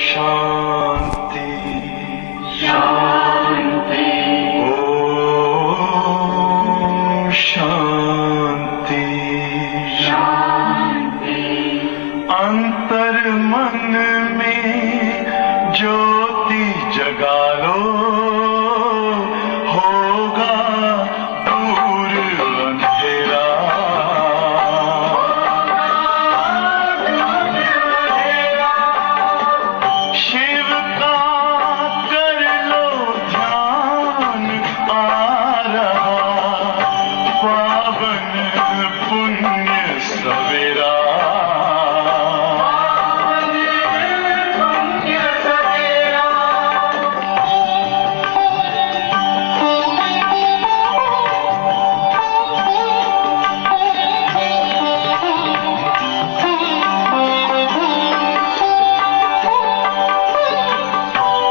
शांति शांति ओम शांति शांति। अंतर मन में ज्योति जगा लो, होगा दूर अंधेरा। शिव का कर लो ध्यान, आ रहा पावन पुण्य सवेरा।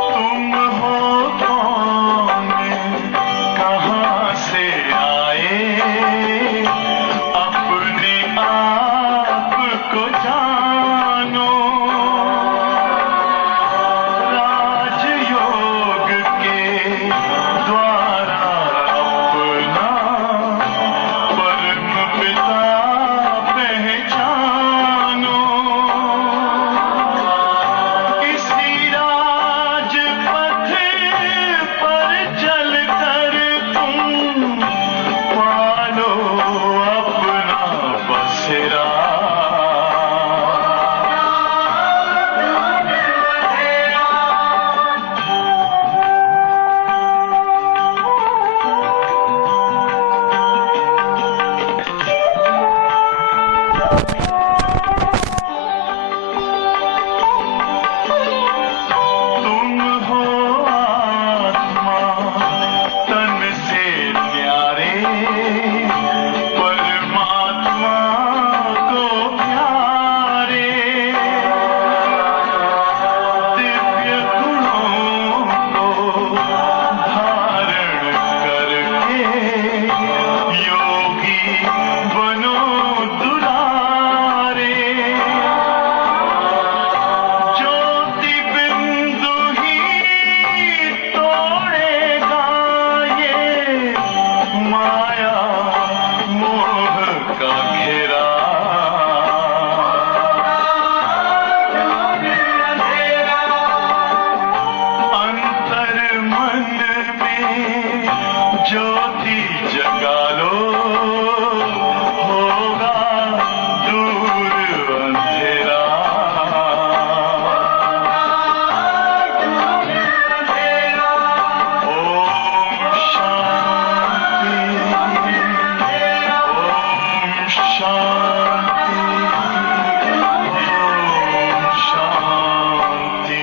तुम हो कौन, कहाँ से आए, अपने आप को जानो। राजयोग के द्वारा अपना परम पिता पहचानो। इसी राजपथ पर चलकर तुम पालो अपना बसेरा। तुम हो आत्मा तन से न्यारे, परमात्मा को प्यारे। दिव्य गुणों को धारण करके योगी बनो दुलारे। ज्योति बिंदु ही तोड़ेगा ये माया मोह का घेरा। अंतर मन में ज्योति जगा लो, होगा दूर अंधेरा। ओम शांति ओम शांति ओम शांति।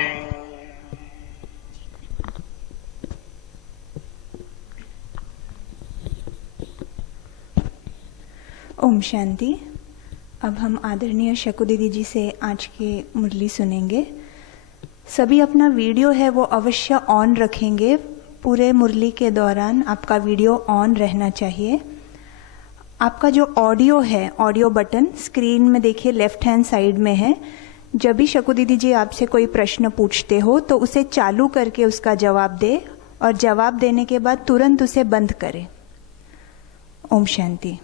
ओम शांति। अब हम आदरणीय शकु दीदी जी से आज की मुरली सुनेंगे। सभी अपना वीडियो है वो अवश्य ऑन रखेंगे। पूरे मुरली के दौरान आपका वीडियो ऑन रहना चाहिए। आपका जो ऑडियो है, ऑडियो बटन स्क्रीन में देखिए लेफ्ट हैंड साइड में है। जब भी शकु दीदी जी आपसे कोई प्रश्न पूछते हो तो उसे चालू करके उसका जवाब दे और जवाब देने के बाद तुरंत उसे बंद करें। ओम शांति।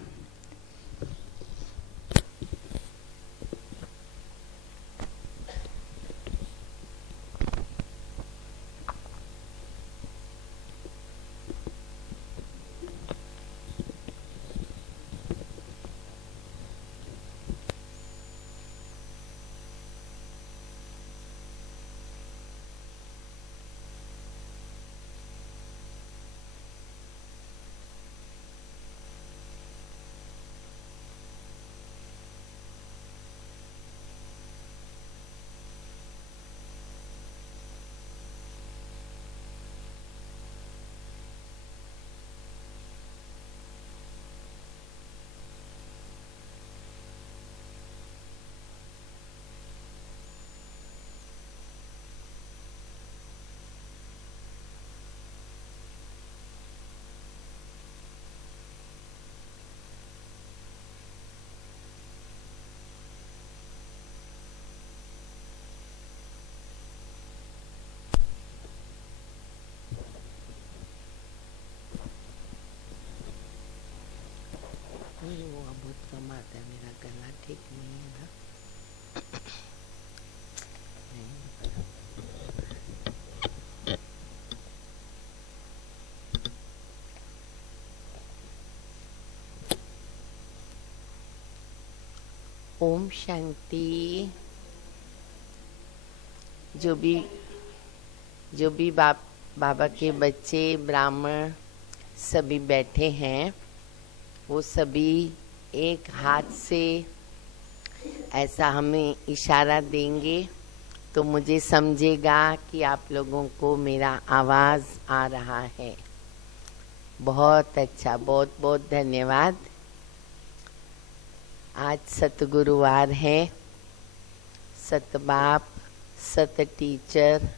माता मेरा गला ठीक नहीं है ना। ओम शांति। जो भी बाबा के बच्चे ब्राह्मण सभी बैठे हैं, वो सभी एक हाथ से ऐसा हमें इशारा देंगे तो मुझे समझेगा कि आप लोगों को मेरा आवाज़ आ रहा है। बहुत अच्छा, बहुत बहुत धन्यवाद। आज सतगुरुवार है। सत बाप, सत टीचर,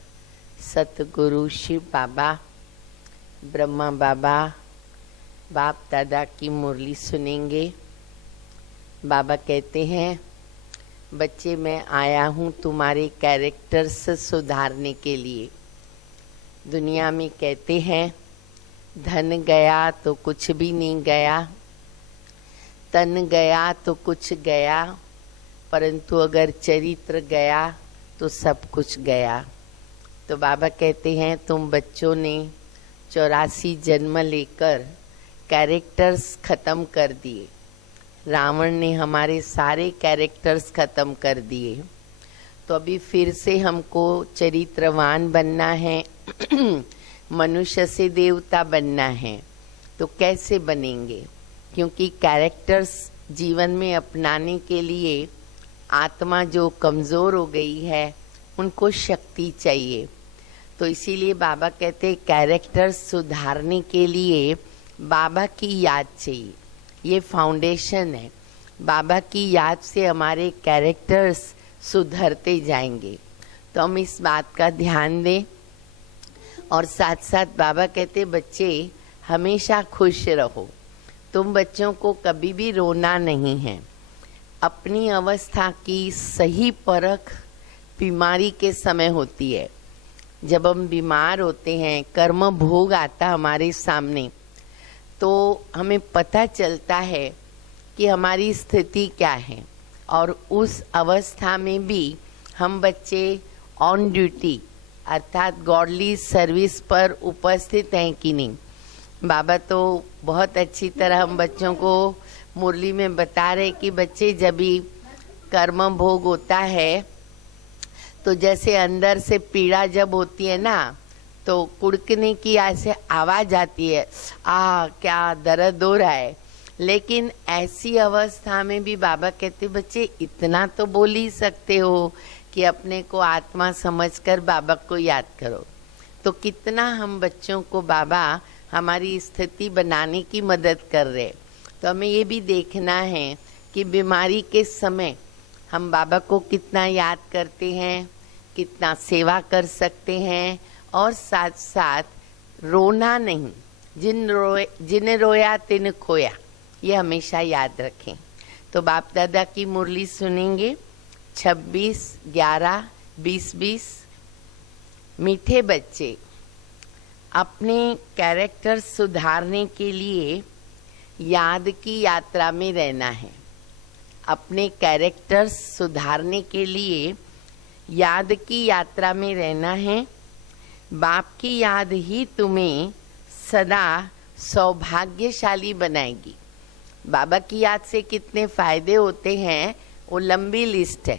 सतगुरु शिव बाबा, ब्रह्मा बाबा, बाप दादा की मुरली सुनेंगे। बाबा कहते हैं, बच्चे मैं आया हूँ तुम्हारे कैरेक्टर्स सुधारने के लिए। दुनिया में कहते हैं धन गया तो कुछ भी नहीं गया, तन गया तो कुछ गया, परंतु अगर चरित्र गया तो सब कुछ गया। तो बाबा कहते हैं तुम बच्चों ने 84 जन्म लेकर कैरेक्टर्स खत्म कर दिए। रावण ने हमारे सारे कैरेक्टर्स खत्म कर दिए। तो अभी फिर से हमको चरित्रवान बनना है, मनुष्य से देवता बनना है। तो कैसे बनेंगे? क्योंकि कैरेक्टर्स जीवन में अपनाने के लिए आत्मा जो कमज़ोर हो गई है उनको शक्ति चाहिए। तो इसीलिए बाबा कहते हैं कैरेक्टर्स सुधारने के लिए बाबा की याद चाहिए। ये फाउंडेशन है। बाबा की याद से हमारे कैरेक्टर्स सुधरते जाएंगे। तो हम इस बात का ध्यान दें। और साथ साथ बाबा कहते बच्चे हमेशा खुश रहो। तुम बच्चों को कभी भी रोना नहीं है। अपनी अवस्था की सही परख बीमारी के समय होती है। जब हम बीमार होते हैं, कर्म भोग आता हमारे सामने, तो हमें पता चलता है कि हमारी स्थिति क्या है। और उस अवस्था में भी हम बच्चे ऑन ड्यूटी अर्थात गॉडली सर्विस पर उपस्थित हैं कि नहीं। बाबा तो बहुत अच्छी तरह हम बच्चों को मुरली में बता रहे कि बच्चे जब भी कर्म भोग होता है तो जैसे अंदर से पीड़ा जब होती है ना, तो कुड़कने की ऐसे आवाज आती है, क्या दर्द हो रहा है। लेकिन ऐसी अवस्था में भी बाबा कहते बच्चे इतना तो बोल ही सकते हो कि अपने को आत्मा समझकर बाबा को याद करो। तो कितना हम बच्चों को बाबा हमारी स्थिति बनाने की मदद कर रहे। तो हमें ये भी देखना है कि बीमारी के समय हम बाबा को कितना याद करते हैं, कितना सेवा कर सकते हैं। और साथ साथ रोना नहीं, जिन रोया तिन खोया, ये हमेशा याद रखें। तो बाप दादा की मुरली सुनेंगे 26, 11, 20। मीठे बच्चे, अपने कैरेक्टर सुधारने के लिए याद की यात्रा में रहना है। अपने कैरेक्टर्स सुधारने के लिए याद की यात्रा में रहना है। बाप की याद ही तुम्हें सदा सौभाग्यशाली बनाएगी। बाबा की याद से कितने फायदे होते हैं वो लंबी लिस्ट है।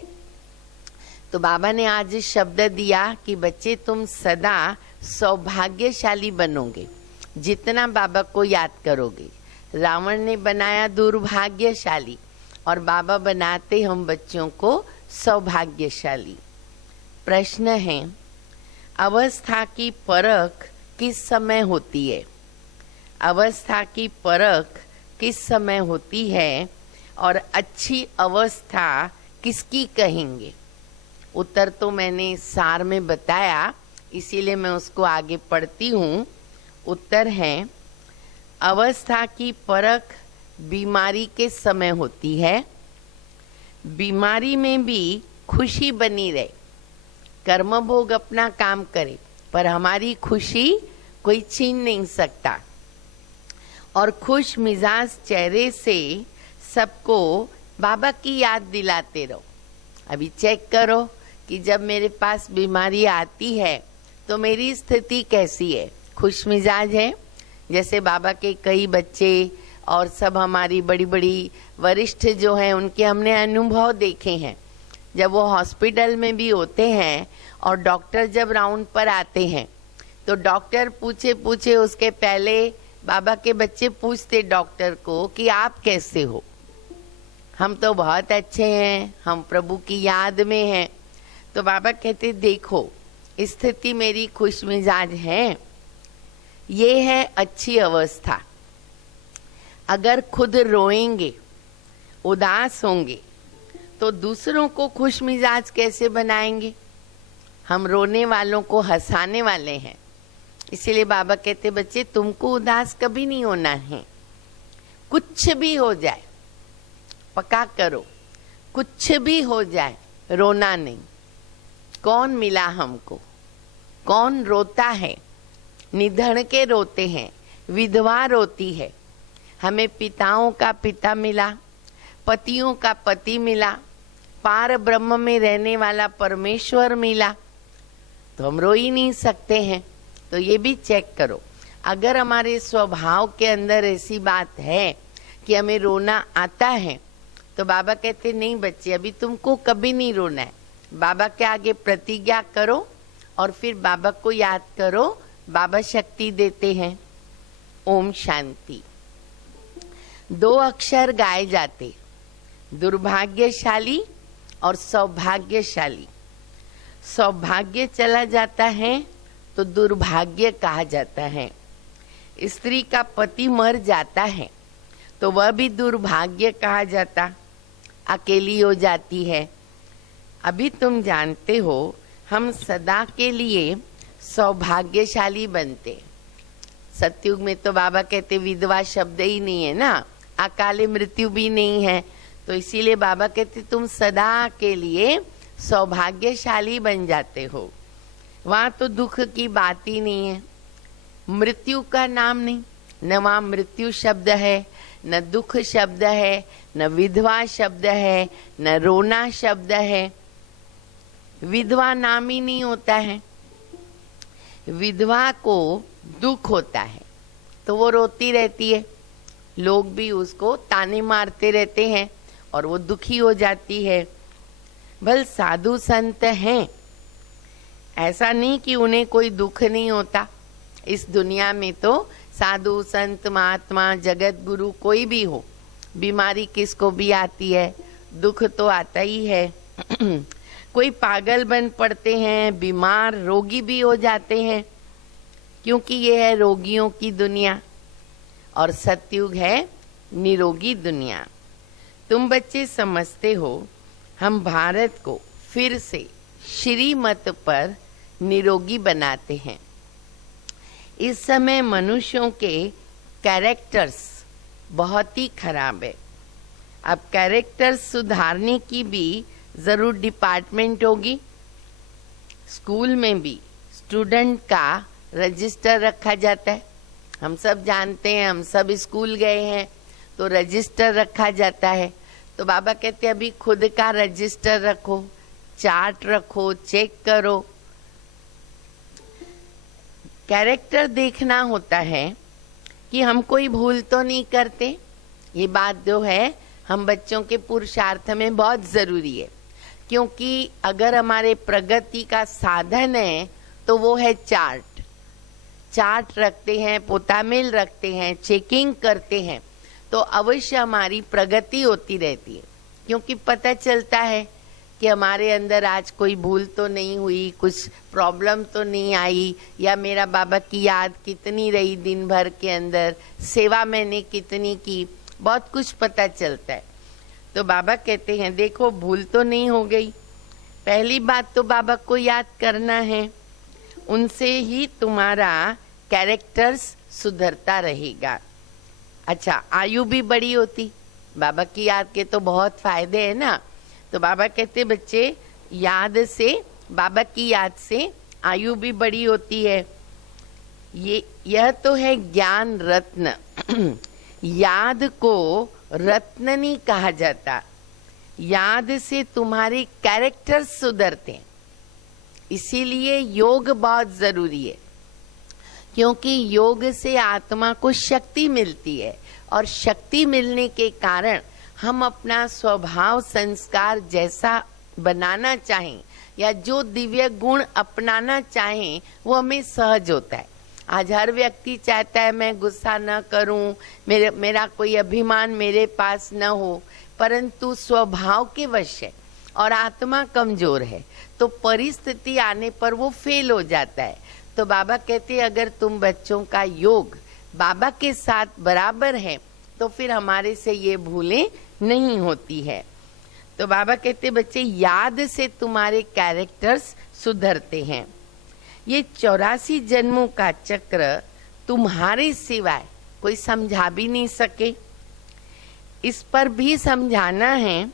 तो बाबा ने आज शब्द दिया कि बच्चे तुम सदा सौभाग्यशाली बनोगे जितना बाबा को याद करोगे। रावण ने बनाया दुर्भाग्यशाली और बाबा बनाते हम बच्चों को सौभाग्यशाली। प्रश्न है, अवस्था की परख किस समय होती है? अवस्था की परख किस समय होती है और अच्छी अवस्था किसकी कहेंगे? उत्तर तो मैंने सार में बताया, इसीलिए मैं उसको आगे पढ़ती हूँ। उत्तर है, अवस्था की परख बीमारी के समय होती है। बीमारी में भी खुशी बनी रहे, कर्म भोग अपना काम करे, पर हमारी खुशी कोई छीन नहीं सकता। और खुश मिजाज चेहरे से सबको बाबा की याद दिलाते रहो। अभी चेक करो कि जब मेरे पास बीमारी आती है तो मेरी स्थिति कैसी है, खुश मिजाज है। जैसे बाबा के कई बच्चे और सब हमारी बड़ी बड़ी वरिष्ठ जो हैं उनके हमने अनुभव देखे हैं। जब वो हॉस्पिटल में भी होते हैं और डॉक्टर जब राउंड पर आते हैं तो डॉक्टर पूछे उसके पहले बाबा के बच्चे पूछते डॉक्टर को कि आप कैसे हो। हम तो बहुत अच्छे हैं, हम प्रभु की याद में हैं। तो बाबा कहते देखो स्थिति मेरी खुश मिजाज है, ये है अच्छी अवस्था। अगर खुद रोएंगे, उदास होंगे तो दूसरों को खुश मिजाज कैसे बनाएंगे? हम रोने वालों को हंसाने वाले हैं। इसीलिए बाबा कहते बच्चे तुमको उदास कभी नहीं होना है। कुछ भी हो जाए, पक्का करो, कुछ भी हो जाए रोना नहीं। कौन मिला हमको? कौन रोता है? निधन के रोते हैं, विधवा रोती है। हमें पिताओं का पिता मिला, पतियों का पति मिला, पार ब्रह्म में रहने वाला परमेश्वर मिला, तो हम रो ही नहीं सकते हैं। तो ये भी चेक करो। अगर हमारे स्वभाव के अंदर ऐसी बात है कि हमें रोना आता है तो बाबा कहते नहीं बच्चे अभी तुमको कभी नहीं रोना है। बाबा के आगे प्रतिज्ञा करो और फिर बाबा को याद करो, बाबा शक्ति देते हैं। ओम शांति। 2 अक्षर गाए जाते, दुर्भाग्यशाली और सौभाग्यशाली। सौभाग्य चला जाता है तो दुर्भाग्य कहा जाता है। स्त्री का पति मर जाता है तो वह भी दुर्भाग्य कहा जाता, अकेली हो जाती है। अभी तुम जानते हो हम सदा के लिए सौभाग्यशाली बनते। सतयुग में तो बाबा कहते विधवा शब्द ही नहीं है ना, अकाले मृत्यु भी नहीं है, तो इसीलिए बाबा कहते तुम सदा के लिए सौभाग्यशाली बन जाते हो। वहां तो दुख की बात ही नहीं है, मृत्यु का नाम नहीं, न वहां मृत्यु शब्द है, न दुख शब्द है, न विधवा शब्द है, न रोना शब्द है। विधवा नाम ही नहीं होता है। विधवा को दुख होता है तो वो रोती रहती है, लोग भी उसको ताने मारते रहते हैं और वो दुखी हो जाती है। भल साधु संत हैं, ऐसा नहीं कि उन्हें कोई दुख नहीं होता। इस दुनिया में तो साधु संत महात्मा जगत गुरु कोई भी हो, बीमारी किसको भी आती है, दुख तो आता ही है। कोई पागल बन पड़ते हैं, बीमार रोगी भी हो जाते हैं, क्योंकि ये है रोगियों की दुनिया और सतयुग है निरोगी दुनिया। तुम बच्चे समझते हो हम भारत को फिर से श्रीमत पर निरोगी बनाते हैं। इस समय मनुष्यों के कैरेक्टर्स बहुत ही खराब है। अब कैरेक्टर्स सुधारने की भी जरूर डिपार्टमेंट होगी। स्कूल में भी स्टूडेंट का रजिस्टर रखा जाता है। हम सब जानते हैं, हम सब स्कूल गए हैं तो रजिस्टर रखा जाता है। तो बाबा कहते हैं अभी खुद का रजिस्टर रखो, चार्ट रखो, चेक करो। कैरेक्टर देखना होता है कि हम कोई भूल तो नहीं करते। ये बात जो है हम बच्चों के पुरुषार्थ में बहुत जरूरी है, क्योंकि अगर हमारे प्रगति का साधन है तो वो है चार्ट। चार्ट रखते हैं, पोतामेल रखते हैं, चेकिंग करते हैं तो अवश्य हमारी प्रगति होती रहती है, क्योंकि पता चलता है कि हमारे अंदर आज कोई भूल तो नहीं हुई, कुछ प्रॉब्लम तो नहीं आई, या मेरा बाबा की याद कितनी रही दिन भर के अंदर, सेवा मैंने कितनी की, बहुत कुछ पता चलता है। तो बाबा कहते हैं देखो भूल तो नहीं हो गई। पहली बात तो बाबा को याद करना है, उनसे ही तुम्हारा कैरेक्टर्स सुधरता रहेगा। अच्छा, आयु भी बड़ी होती, बाबा की याद के तो बहुत फायदे है ना। तो बाबा कहते बच्चे याद से, बाबा की याद से आयु भी बड़ी होती है। यह तो है ज्ञान रत्न। याद को रत्न नहीं कहा जाता। याद से तुम्हारे कैरेक्टर सुधरते हैं। इसीलिए योग बहुत जरूरी है, क्योंकि योग से आत्मा को शक्ति मिलती है और शक्ति मिलने के कारण हम अपना स्वभाव संस्कार जैसा बनाना चाहें या जो दिव्य गुण अपनाना चाहें वो हमें सहज होता है। आज हर व्यक्ति चाहता है मैं गुस्सा न करूं, मेरा कोई अभिमान मेरे पास न हो, परंतु स्वभाव के वश है और आत्मा कमजोर है तो परिस्थिति आने पर वो फेल हो जाता है। तो बाबा कहते हैं अगर तुम बच्चों का योग बाबा के साथ बराबर है तो फिर हमारे से ये भूलें नहीं होती है। तो बाबा कहते बच्चे याद से तुम्हारे कैरेक्टर्स सुधरते हैं। ये 84 जन्मों का चक्र तुम्हारे सिवाय कोई समझा भी नहीं सके। इस पर भी समझाना है।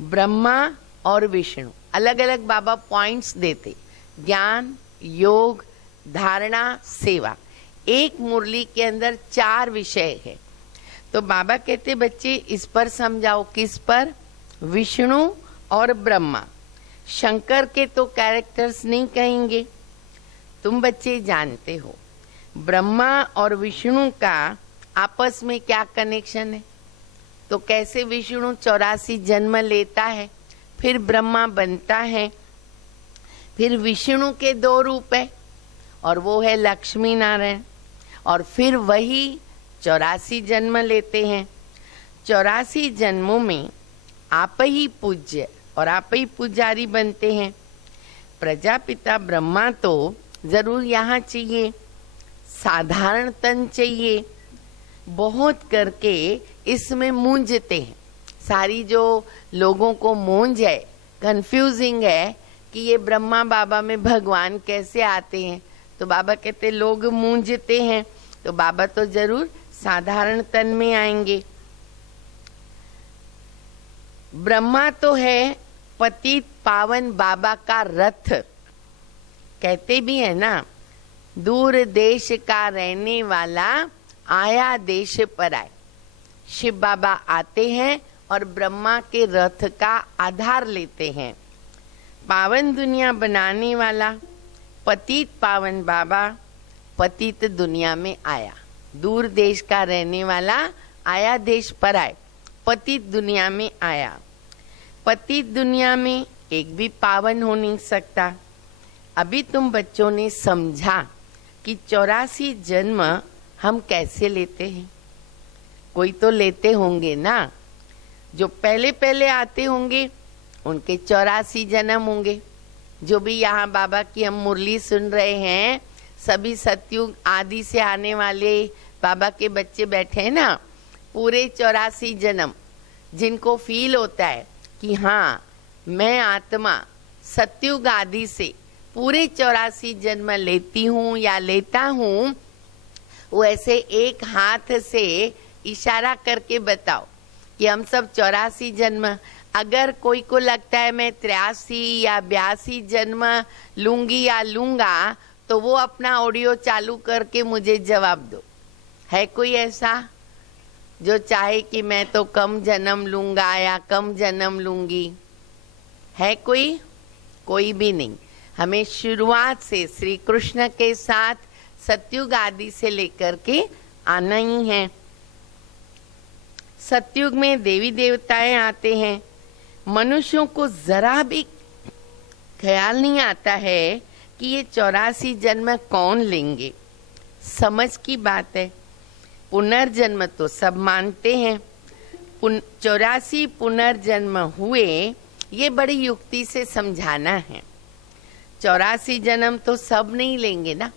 ब्रह्मा और विष्णु अलग अलग बाबा पॉइंट्स देते, ज्ञान, योग, धारणा, सेवा। एक मुरली के अंदर 4 विषय है। तो बाबा कहते बच्चे इस पर समझाओ। किस पर? विष्णु और ब्रह्मा। शंकर के तो कैरेक्टर्स नहीं कहेंगे, तुम बच्चे जानते हो। ब्रह्मा और विष्णु का आपस में क्या कनेक्शन है? तो कैसे विष्णु 84 जन्म लेता है, फिर ब्रह्मा बनता है, फिर विष्णु के 2 रूप है और वो है लक्ष्मी नारायण, और फिर वही 84 जन्म लेते हैं। 84 जन्मों में आप ही पूज्य और आप ही पुजारी बनते हैं। प्रजापिता ब्रह्मा तो जरूर यहाँ चाहिए, साधारण तन चाहिए, बहुत करके इसमें मूंझते हैं। सारी जो लोगों को मूंझ है, कंफ्यूजिंग है कि ये ब्रह्मा बाबा में भगवान कैसे आते हैं। तो बाबा कहते लोग मूंझते हैं, तो बाबा तो जरूर साधारण तन में आएंगे। ब्रह्मा तो है पतित पावन बाबा का रथ। कहते भी है ना, दूर देश का रहने वाला आया देश पर आए। शिव बाबा आते हैं और ब्रह्मा के रथ का आधार लेते हैं। पावन दुनिया बनाने वाला पतित पावन बाबा पतित दुनिया में आया। दूर देश का रहने वाला आया देश पर आए, पतित दुनिया में आया। पतित दुनिया में एक भी पावन हो नहीं सकता। अभी तुम बच्चों ने समझा कि 84 जन्म हम कैसे लेते हैं। कोई तो लेते होंगे ना, जो पहले पहले आते होंगे उनके 84 जन्म होंगे। जो भी यहाँ बाबा की हम मुरली सुन रहे हैं, सभी सतयुग आदि से आने वाले बाबा के बच्चे बैठे हैं ना, पूरे 84 जन्म जिनको फील होता है कि हाँ मैं आत्मा सतयुग आदि से पूरे 84 जन्म लेती हूँ या लेता हूँ, वो ऐसे एक हाथ से इशारा करके बताओ कि हम सब 84 जन्म। अगर कोई को लगता है मैं 83 या 82 जन्म लूंगी या लूंगा, तो वो अपना ऑडियो चालू करके मुझे जवाब दो। है कोई ऐसा जो चाहे कि मैं तो कम जन्म लूंगा या कम जन्म लूंगी? है कोई? कोई भी नहीं। हमें शुरुआत से श्री कृष्ण के साथ सतयुग आदि से लेकर के आना ही है। सतयुग में देवी देवताएं आते हैं। मनुष्यों को जरा भी ख्याल नहीं आता है कि ये 84 जन्म कौन लेंगे। समझ की बात है। पुनर्जन्म तो सब मानते हैं, 84 पुनर्जन्म हुए, ये बड़ी युक्ति से समझाना है। 84 जन्म तो सब नहीं लेंगे ना,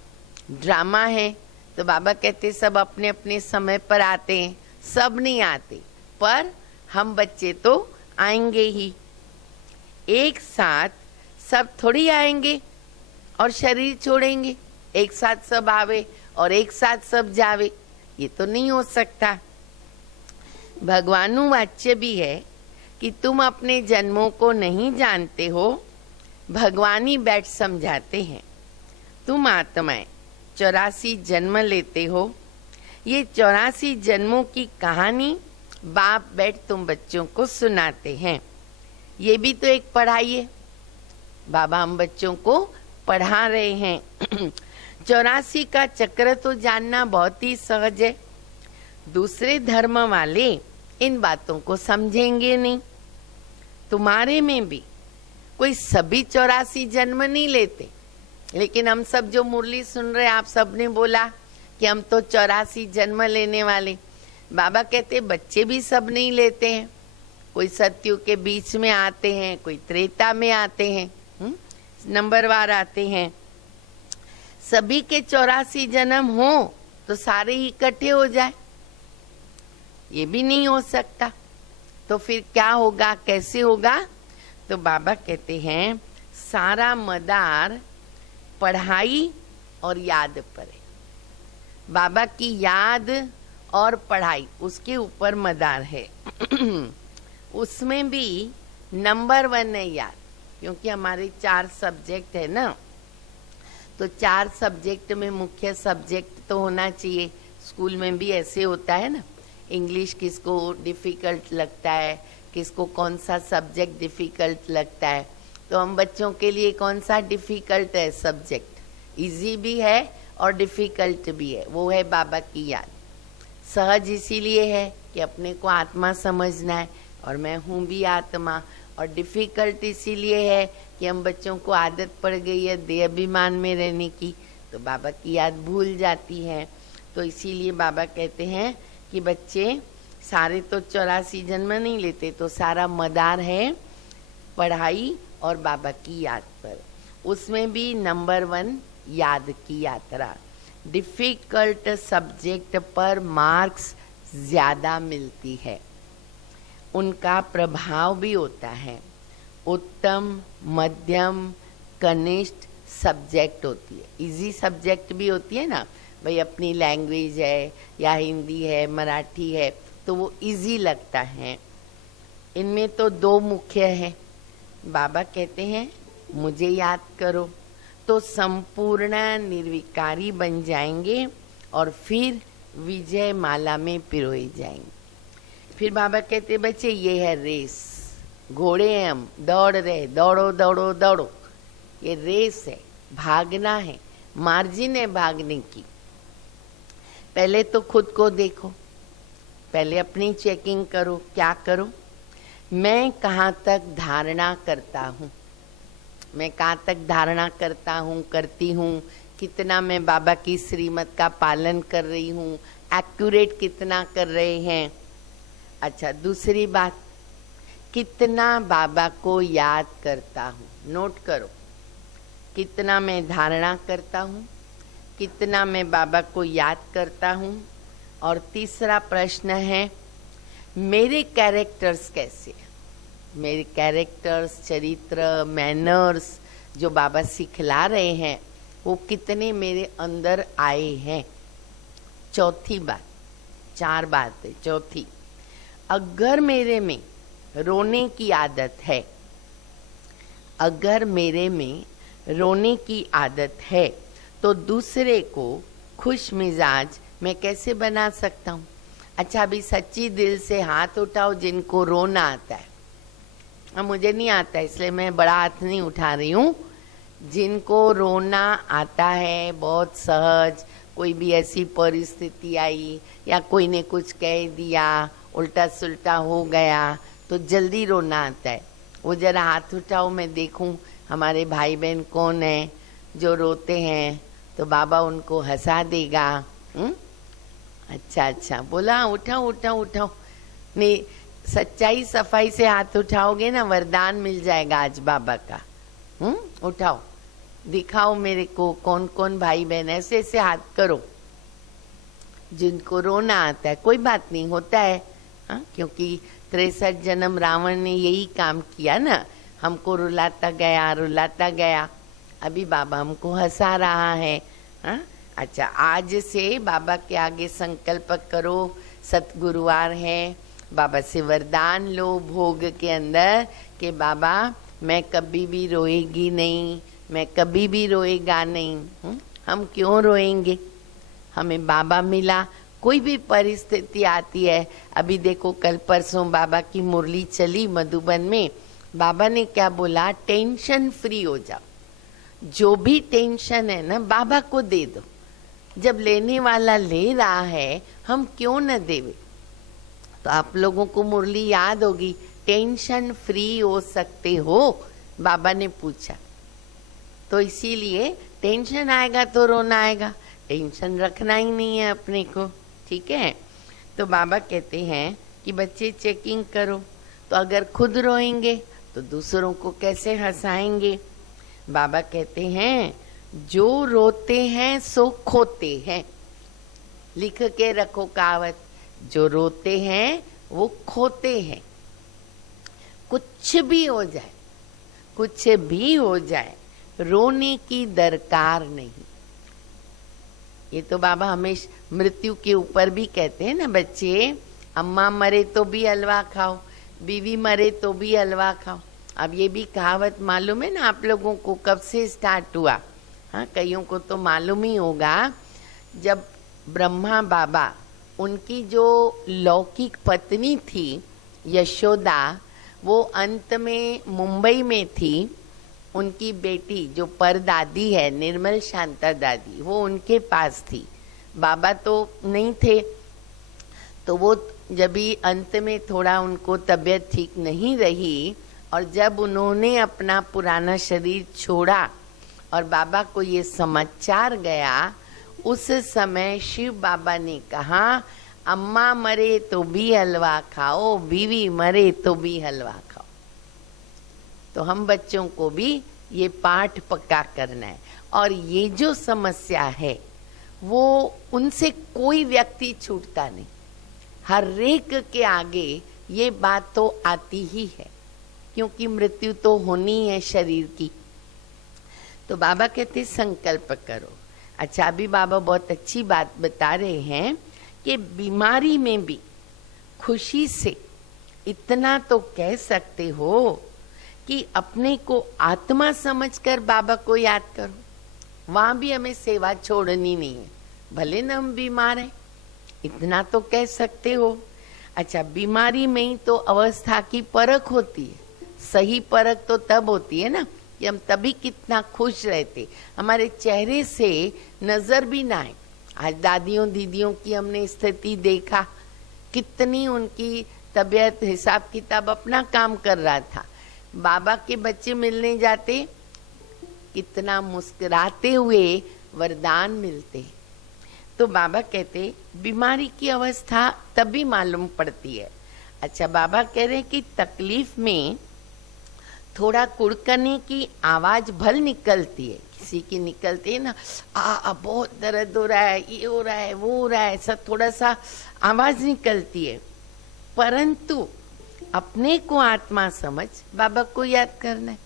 ड्रामा है। तो बाबा कहते सब अपने अपने समय पर आते हैं। सब नहीं आते, पर हम बच्चे तो आएंगे ही। एक साथ सब थोड़ी आएंगे और शरीर छोड़ेंगे। एक साथ सब आवे और एक साथ सब जावे, ये तो नहीं हो सकता। भगवानु वाच्य भी है कि तुम अपने जन्मों को नहीं जानते हो, भगवान ही बैठ समझाते हैं। तुम आत्माएं 84 जन्म लेते हो। ये 84 जन्मों की कहानी बाप बैठ तुम बच्चों को सुनाते हैं। ये भी तो एक पढ़ाई है। बाबा हम बच्चों को पढ़ा रहे हैं। 84 का चक्र तो जानना बहुत ही सहज है। दूसरे धर्म वाले इन बातों को समझेंगे नहीं। तुम्हारे में भी कोई सभी 84 जन्म नहीं लेते, लेकिन हम सब जो मुरली सुन रहे, आप सब ने बोला कि हम तो 84 जन्म लेने वाले। बाबा कहते बच्चे भी सब नहीं लेते हैं। कोई सत्युग के बीच में आते हैं, कोई त्रेता में आते हैं, नंबरवार आते हैं। सभी के 84 जन्म हो तो सारे ही इकट्ठे हो जाए, ये भी नहीं हो सकता। तो फिर क्या होगा, कैसे होगा? तो बाबा कहते हैं सारा मदार पढ़ाई और याद पर है। बाबा की याद और पढ़ाई, उसके ऊपर मदार है। उसमें भी नंबर 1 है याद, क्योंकि हमारे 4 सब्जेक्ट है ना, तो 4 सब्जेक्ट में मुख्य सब्जेक्ट तो होना चाहिए। स्कूल में भी ऐसे होता है ना, इंग्लिश किसको डिफिकल्ट लगता है, किसको कौन सा सब्जेक्ट डिफिकल्ट लगता है। तो हम बच्चों के लिए कौन सा डिफिकल्ट है सब्जेक्ट, इजी भी है और डिफिकल्ट भी है, वो है बाबा की याद। सहज इसीलिए है कि अपने को आत्मा समझना है और मैं हूँ भी आत्मा, और डिफिकल्ट इसीलिए है कि हम बच्चों को आदत पड़ गई है देह अभिमान में रहने की, तो बाबा की याद भूल जाती है। तो इसीलिए बाबा कहते हैं कि बच्चे सारे तो 84 जन्म नहीं लेते, तो सारा मदार है पढ़ाई और बाबा की याद पर। उसमें भी नंबर 1 याद की यात्रा। डिफिकल्ट सब्जेक्ट पर मार्क्स ज्यादा मिलती है, उनका प्रभाव भी होता है। उत्तम, मध्यम, कनिष्ठ सब्जेक्ट होती है। इजी सब्जेक्ट भी होती है ना, भाई अपनी लैंग्वेज है या हिंदी है, मराठी है, तो वो इजी लगता है। इनमें तो 2 मुख्य है। बाबा कहते हैं मुझे याद करो तो संपूर्ण निर्विकारी बन जाएंगे और फिर विजय माला में पिरोए जाएंगे। फिर बाबा कहते बच्चे ये है रेस, घोड़े हैं हम, दौड़ रहे, दौड़ो दौड़ो दौड़ो, ये रेस है, भागना है, मार्जिन है भागने की। पहले तो खुद को देखो, पहले अपनी चेकिंग करो। क्या करो? मैं कहाँ तक धारणा करता हूँ, मैं कहाँ तक धारणा करता हूँ, करती हूँ, कितना मैं बाबा की श्रीमत का पालन कर रही हूँ, एक्यूरेट कितना कर रहे हैं। अच्छा, दूसरी बात, कितना बाबा को याद करता हूँ, नोट करो, कितना मैं धारणा करता हूँ, कितना मैं बाबा को याद करता हूँ। और तीसरा प्रश्न है मेरे कैरेक्टर्स कैसे, मेरे कैरेक्टर्स, चरित्र, मैनर्स जो बाबा सिखला रहे हैं वो कितने मेरे अंदर आए हैं। चौथी बात, 4 बातें, चौथी, अगर मेरे में रोने की आदत है, अगर मेरे में रोने की आदत है तो दूसरे को खुश मिजाज मैं कैसे बना सकता हूँ। अच्छा, अभी सच्ची दिल से हाथ उठाओ जिनको रोना आता है। अब मुझे नहीं आता इसलिए मैं बड़ा हाथ नहीं उठा रही हूँ। जिनको रोना आता है बहुत सहज, कोई भी ऐसी परिस्थिति आई या कोई ने कुछ कह दिया, उल्टा सुल्टा हो गया तो जल्दी रोना आता है, वो जरा हाथ उठाओ, मैं देखूं हमारे भाई बहन कौन है जो रोते हैं, तो बाबा उनको हंसा देगा। अच्छा अच्छा बोला, उठाओ उठाओ उठाओ। नहीं, सच्चाई सफाई से हाथ उठाओगे ना, वरदान मिल जाएगा आज बाबा का। उठाओ, दिखाओ मेरे को कौन कौन भाई बहन, ऐसे ऐसे हाथ करो जिनको रोना आता है। कोई बात नहीं, होता है, क्योंकि 63 जन्म रावण ने यही काम किया ना, हमको रुलाता गया रुलाता गया, अभी बाबा हमको हंसा रहा है। अच्छा, आज से बाबा के आगे संकल्प करो, सतगुरुवार है, बाबा से वरदान लो भोग के अंदर कि बाबा मैं कभी भी रोएगी नहीं, मैं कभी भी रोएगा नहीं। हम क्यों रोएंगे? हमें बाबा मिला, कोई भी परिस्थिति आती है, अभी देखो कल परसों बाबा की मुरली चली मधुबन में, बाबा ने क्या बोला, टेंशन फ्री हो जाओ, जो भी टेंशन है ना बाबा को दे दो, जब लेने वाला ले रहा है हम क्यों न देवे। तो आप लोगों को मुरली याद होगी, टेंशन फ्री हो सकते हो, बाबा ने पूछा। तो इसीलिए टेंशन आएगा तो रोना आएगा, टेंशन रखना ही नहीं है अपने को, ठीक है। तो बाबा कहते हैं कि बच्चे चेकिंग करो, तो अगर खुद रोएंगे तो दूसरों को कैसे हंसाएंगे। बाबा कहते हैं जो रोते हैं सो खोते हैं, लिख के रखो कहावत, जो रोते हैं वो खोते हैं। कुछ भी हो जाए, कुछ भी हो जाए, रोने की दरकार नहीं। ये तो बाबा हमेशा मृत्यु के ऊपर भी कहते हैं ना, बच्चे अम्मा मरे तो भी हलवा खाओ, बीवी मरे तो भी हलवा खाओ। अब ये भी कहावत मालूम है ना आप लोगों को, कब से स्टार्ट हुआ? हाँ, कईयों को तो मालूम ही होगा। जब ब्रह्मा बाबा, उनकी जो लौकिक पत्नी थी यशोदा, वो अंत में मुंबई में थी, उनकी बेटी जो परदादी है निर्मल शांता दादी, वो उनके पास थी, बाबा तो नहीं थे। तो वो जब भी अंत में थोड़ा उनको तबीयत ठीक नहीं रही, और जब उन्होंने अपना पुराना शरीर छोड़ा और बाबा को ये समाचार गया, उस समय शिव बाबा ने कहा अम्मा मरे तो भी हलवा खाओ, बीवी मरे तो भी हलवा खाओ। तो हम बच्चों को भी ये पाठ पक्का करना है। और ये जो समस्या है वो उनसे कोई व्यक्ति छूटता नहीं, हर एक के आगे ये बात तो आती ही है, क्योंकि मृत्यु तो होनी है शरीर की। तो बाबा कहते संकल्प करो। अच्छा, अभी बाबा बहुत अच्छी बात बता रहे हैं कि बीमारी में भी खुशी से इतना तो कह सकते हो कि अपने को आत्मा समझकर बाबा को याद करो, वहां भी हमें सेवा छोड़नी नहीं है, भले न हम बीमार हैं, इतना तो कह सकते हो। अच्छा, बीमारी में ही तो अवस्था की परख होती है, सही परख तो तब होती है ना कि हम तभी कितना खुश रहते, हमारे चेहरे से नजर भी ना आए। आज दादियों दीदियों की हमने स्थिति देखा, कितनी उनकी तबीयत हिसाब किताब अपना काम कर रहा था, बाबा के बच्चे मिलने जाते, कितना मुस्कुराते हुए वरदान मिलते। तो बाबा कहते बीमारी की अवस्था तभी मालूम पड़ती है। अच्छा, बाबा कह रहे कि तकलीफ में थोड़ा कुड़कने की आवाज भल निकलती है, किसी की निकलती है ना, बहुत दर्द हो रहा है, ये हो रहा है, वो हो रहा है, सब थोड़ा सा आवाज निकलती है, परंतु अपने को आत्मा समझ बाबा को याद करना है।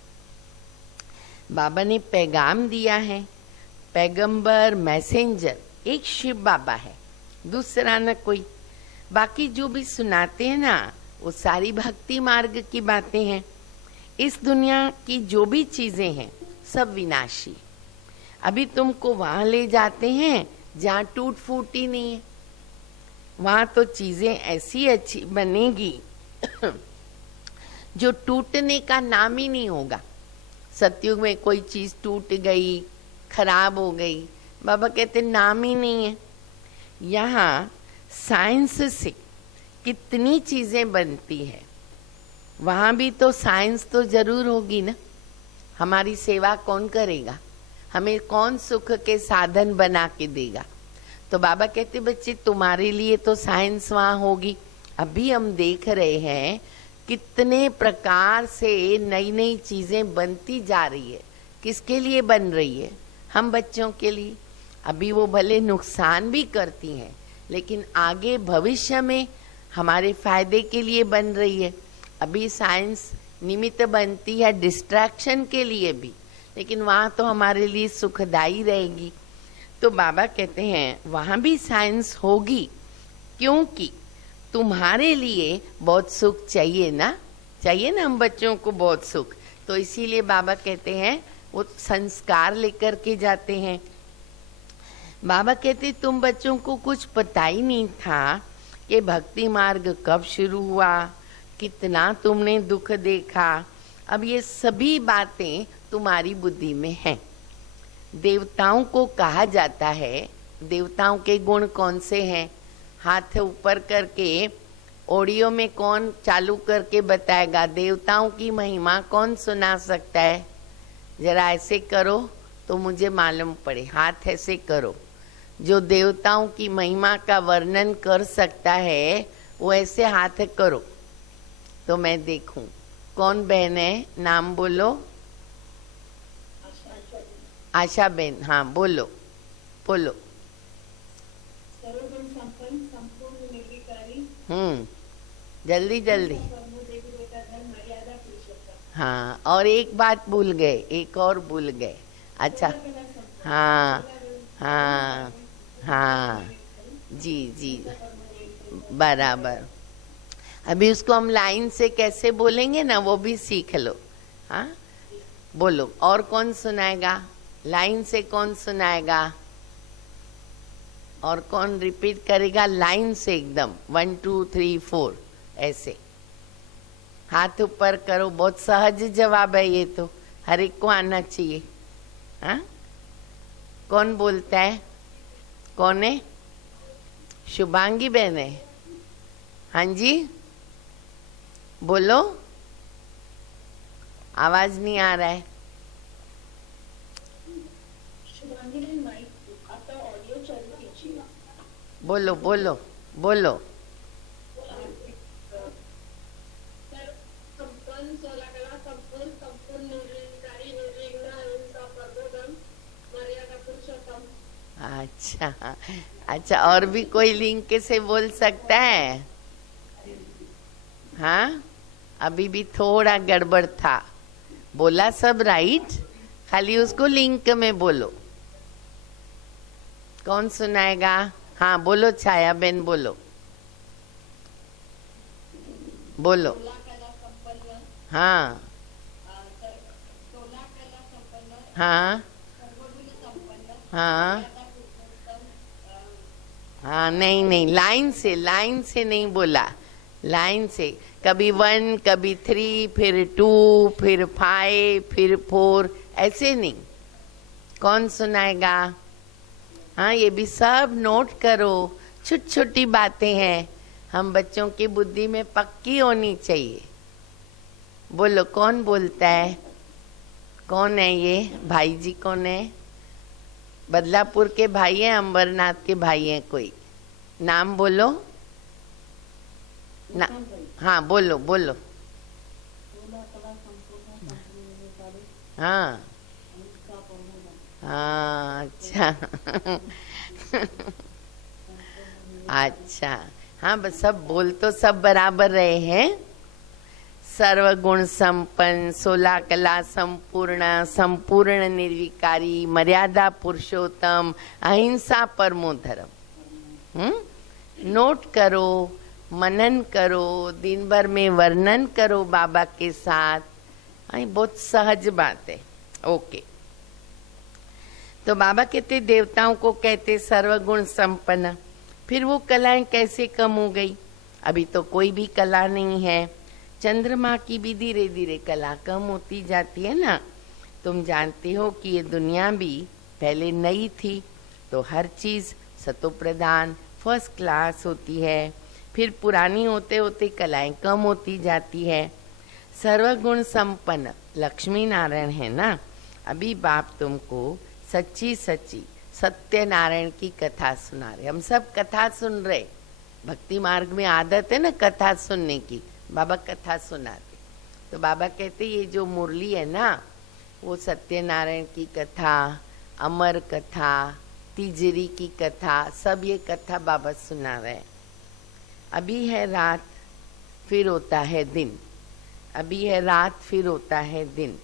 बाबा ने पैगाम दिया है, पैगंबर मैसेंजर एक शिव बाबा है, दूसरा न कोई। बाकी जो भी सुनाते हैं ना वो सारी भक्ति मार्ग की बातें हैं। इस दुनिया की जो भी चीजें हैं सब विनाशी। अभी तुमको वहां ले जाते हैं जहाँ टूट फूट ही नहीं है, वहां तो चीजें ऐसी अच्छी बनेगी जो टूटने का नाम ही नहीं होगा। सतयुग में कोई चीज टूट गई, खराब हो गई, बाबा कहते नाम ही नहीं है। यहाँ साइंस से कितनी चीजें बनती है, वहां भी तो साइंस तो जरूर होगी ना। हमारी सेवा कौन करेगा, हमें कौन सुख के साधन बना के देगा। तो बाबा कहते बच्चे तुम्हारे लिए तो साइंस वहां होगी। अभी हम देख रहे हैं कितने प्रकार से नई नई चीजें बनती जा रही है। किसके लिए बन रही है? हम बच्चों के लिए। अभी वो भले नुकसान भी करती हैं, लेकिन आगे भविष्य में हमारे फायदे के लिए बन रही है। अभी साइंस निमित्त बनती है डिस्ट्रैक्शन के लिए भी, लेकिन वहाँ तो हमारे लिए सुखदायी रहेगी। तो बाबा कहते हैं वहाँ भी साइंस होगी, क्योंकि तुम्हारे लिए बहुत सुख चाहिए ना, चाहिए ना हम बच्चों को बहुत सुख। तो इसीलिए बाबा कहते हैं वो संस्कार लेकर के जाते हैं। बाबा कहते तुम बच्चों को कुछ पता ही नहीं था कि भक्ति मार्ग कब शुरू हुआ, कितना तुमने दुख देखा। अब ये सभी बातें तुम्हारी बुद्धि में हैं। देवताओं को कहा जाता है, देवताओं के गुण कौन से हैं? हाथ ऊपर करके ऑडियो में कौन चालू करके बताएगा? देवताओं की महिमा कौन सुना सकता है? जरा ऐसे करो तो मुझे मालूम पड़े। हाथ ऐसे करो। जो देवताओं की महिमा का वर्णन कर सकता है वो ऐसे हाथ करो तो मैं देखूं। कौन बहन है? नाम बोलो। आशा बहन, हाँ बोलो बोलो। जल्दी जल्दी। हाँ, और एक बात भूल गए, एक और भूल गए। अच्छा, हाँ हाँ हाँ, जी जी, बराबर। अभी उसको हम लाइन से कैसे बोलेंगे ना, वो भी सीख लो। हाँ बोलो। और कौन सुनाएगा? लाइन से कौन सुनाएगा? और कौन रिपीट करेगा लाइन से एकदम? 1 2 3 4 ऐसे हाथ ऊपर करो। बहुत सहज जवाब है ये तो, हर एक को आना चाहिए। हाँ, कौन बोलता है? कौन है? शुभांगी बहन है। हाँ जी बोलो, आवाज नहीं आ रहा है। बोलो बोलो बोलो। अच्छा अच्छा, और भी कोई लिंक से बोल सकता है? हाँ, अभी भी थोड़ा गड़बड़ था। बोला सब राइट, खाली उसको लिंक में बोलो। कौन सुनाएगा? हाँ बोलो, छाया बहन बोलो बोलो। हाँ हाँ हाँ हाँ, नहीं नहीं, लाइन से नहीं बोला। लाइन से कभी 1, कभी 3, फिर 2, फिर 5, फिर 4, ऐसे नहीं। कौन सुनाएगा? हाँ, ये भी सब नोट करो। छोटी छोटी बातें हैं, हम बच्चों की बुद्धि में पक्की होनी चाहिए। बोलो, कौन बोलता है? कौन है ये भाई जी? कौन है? बदलापुर के भाई हैं, अंबरनाथ के भाई हैं? कोई नाम बोलो ना। हाँ बोलो बोलो। हाँ हाँ, अच्छा अच्छा, हाँ बस सब बोल तो सब बराबर रहे हैं। सर्वगुण संपन्न, 16 कला संपूर्ण, संपूर्ण निर्विकारी, मर्यादा पुरुषोत्तम, अहिंसा परमो धर्म। नोट करो, मनन करो, दिन भर में वर्णन करो बाबा के साथ। बहुत सहज बात है। ओके, तो बाबा कहते देवताओं को कहते सर्वगुण संपन्न। फिर वो कलाएं कैसे कम हो गई? अभी तो कोई भी कला नहीं है। चंद्रमा की भी धीरे धीरे कला कम होती जाती है ना। तुम जानते हो कि ये दुनिया भी पहले नई थी, तो हर चीज सतो प्रधान फर्स्ट क्लास होती है। फिर पुरानी होते होते कलाएं कम होती जाती है। सर्वगुण संपन्न लक्ष्मी नारायण है ना। अभी बाप तुमको सच्ची सच्ची सत्यनारायण की कथा सुना रहे। हम सब कथा सुन रहे। भक्ति मार्ग में आदत है ना कथा सुनने की। बाबा कथा सुनाते, तो बाबा कहते ये जो मुरली है ना, वो सत्यनारायण की कथा, अमर कथा, तिजरी की कथा, सब ये कथा बाबा सुना रहे। अभी है रात, फिर होता है दिन। अभी है रात, फिर होता है दिन।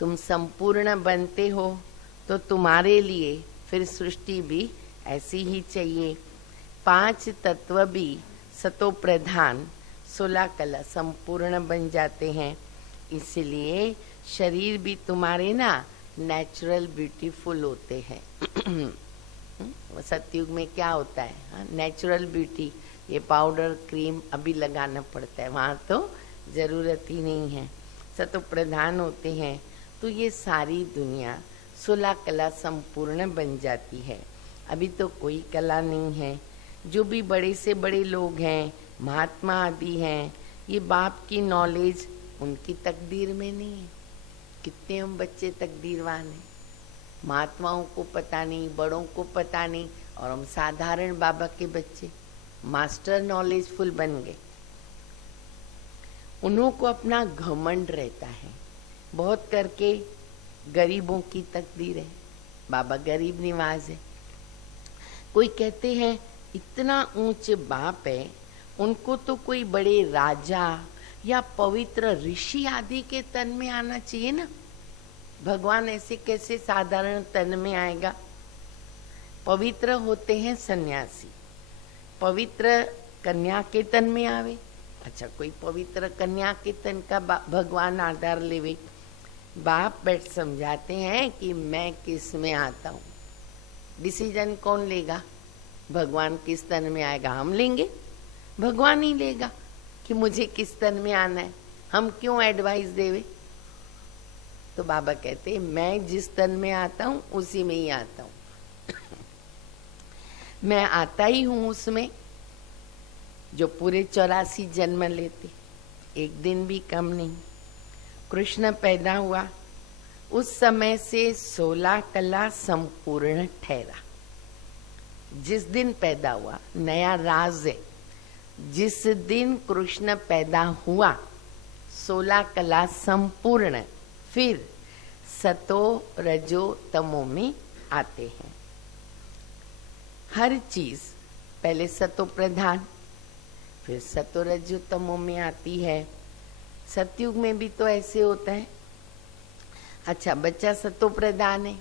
तुम संपूर्ण बनते हो तो तुम्हारे लिए फिर सृष्टि भी ऐसी ही चाहिए। 5 तत्व भी सतो प्रधान, 16 कला संपूर्ण बन जाते हैं। इसलिए शरीर भी तुम्हारे ना नेचुरल ब्यूटीफुल होते हैं। सतयुग में क्या होता है, नेचुरल ब्यूटी, ये पाउडर क्रीम अभी लगाना पड़ता है, वहाँ तो जरूरत ही नहीं है, सतो प्रधान होते हैं। तो ये सारी दुनिया 16 कला संपूर्ण बन जाती है। अभी तो कोई कला नहीं है। जो भी बड़े से बड़े लोग हैं, महात्मा आदि हैं, ये बाप की नॉलेज उनकी तकदीर में नहीं है। कितने हम बच्चे तकदीरवान हैं, महात्माओं को पता नहीं, बड़ों को पता नहीं, और हम साधारण बाबा के बच्चे मास्टर नॉलेजफुल बन गए। उन्हों को अपना घमंड रहता है, बहुत करके गरीबों की तकदीर है। बाबा गरीब निवाज है। कोई कहते हैं इतना ऊंचे बाप है, उनको तो कोई बड़े राजा या पवित्र ऋषि आदि के तन में आना चाहिए ना। भगवान ऐसे कैसे साधारण तन में आएगा? पवित्र होते हैं सन्यासी, पवित्र कन्या के तन में आवे। अच्छा, कोई पवित्र कन्या के तन का भगवान आधार लेवे। बाप बैठ समझाते हैं कि मैं किस में आता हूँ। डिसीजन कौन लेगा? भगवान किस तन में आएगा हम लेंगे? भगवान ही लेगा कि मुझे किस तन में आना है। हम क्यों एडवाइस देवे? तो बाबा कहते हैं मैं जिस तन में आता हूँ उसी में ही आता हूँ। मैं आता ही हूँ उसमें जो पूरे 84 जन्म लेते, एक दिन भी कम नहीं। कृष्ण पैदा हुआ उस समय से 16 कला संपूर्ण ठहरा। जिस दिन पैदा हुआ, नया राज है, जिस दिन कृष्ण पैदा हुआ 16 कला संपूर्ण, फिर सतो रजो तमो में आते हैं। हर चीज पहले सतो प्रधान, फिर सतो रजो तमो में आती है। सतयुग में भी तो ऐसे होता है। अच्छा, बच्चा सतो प्रधान है,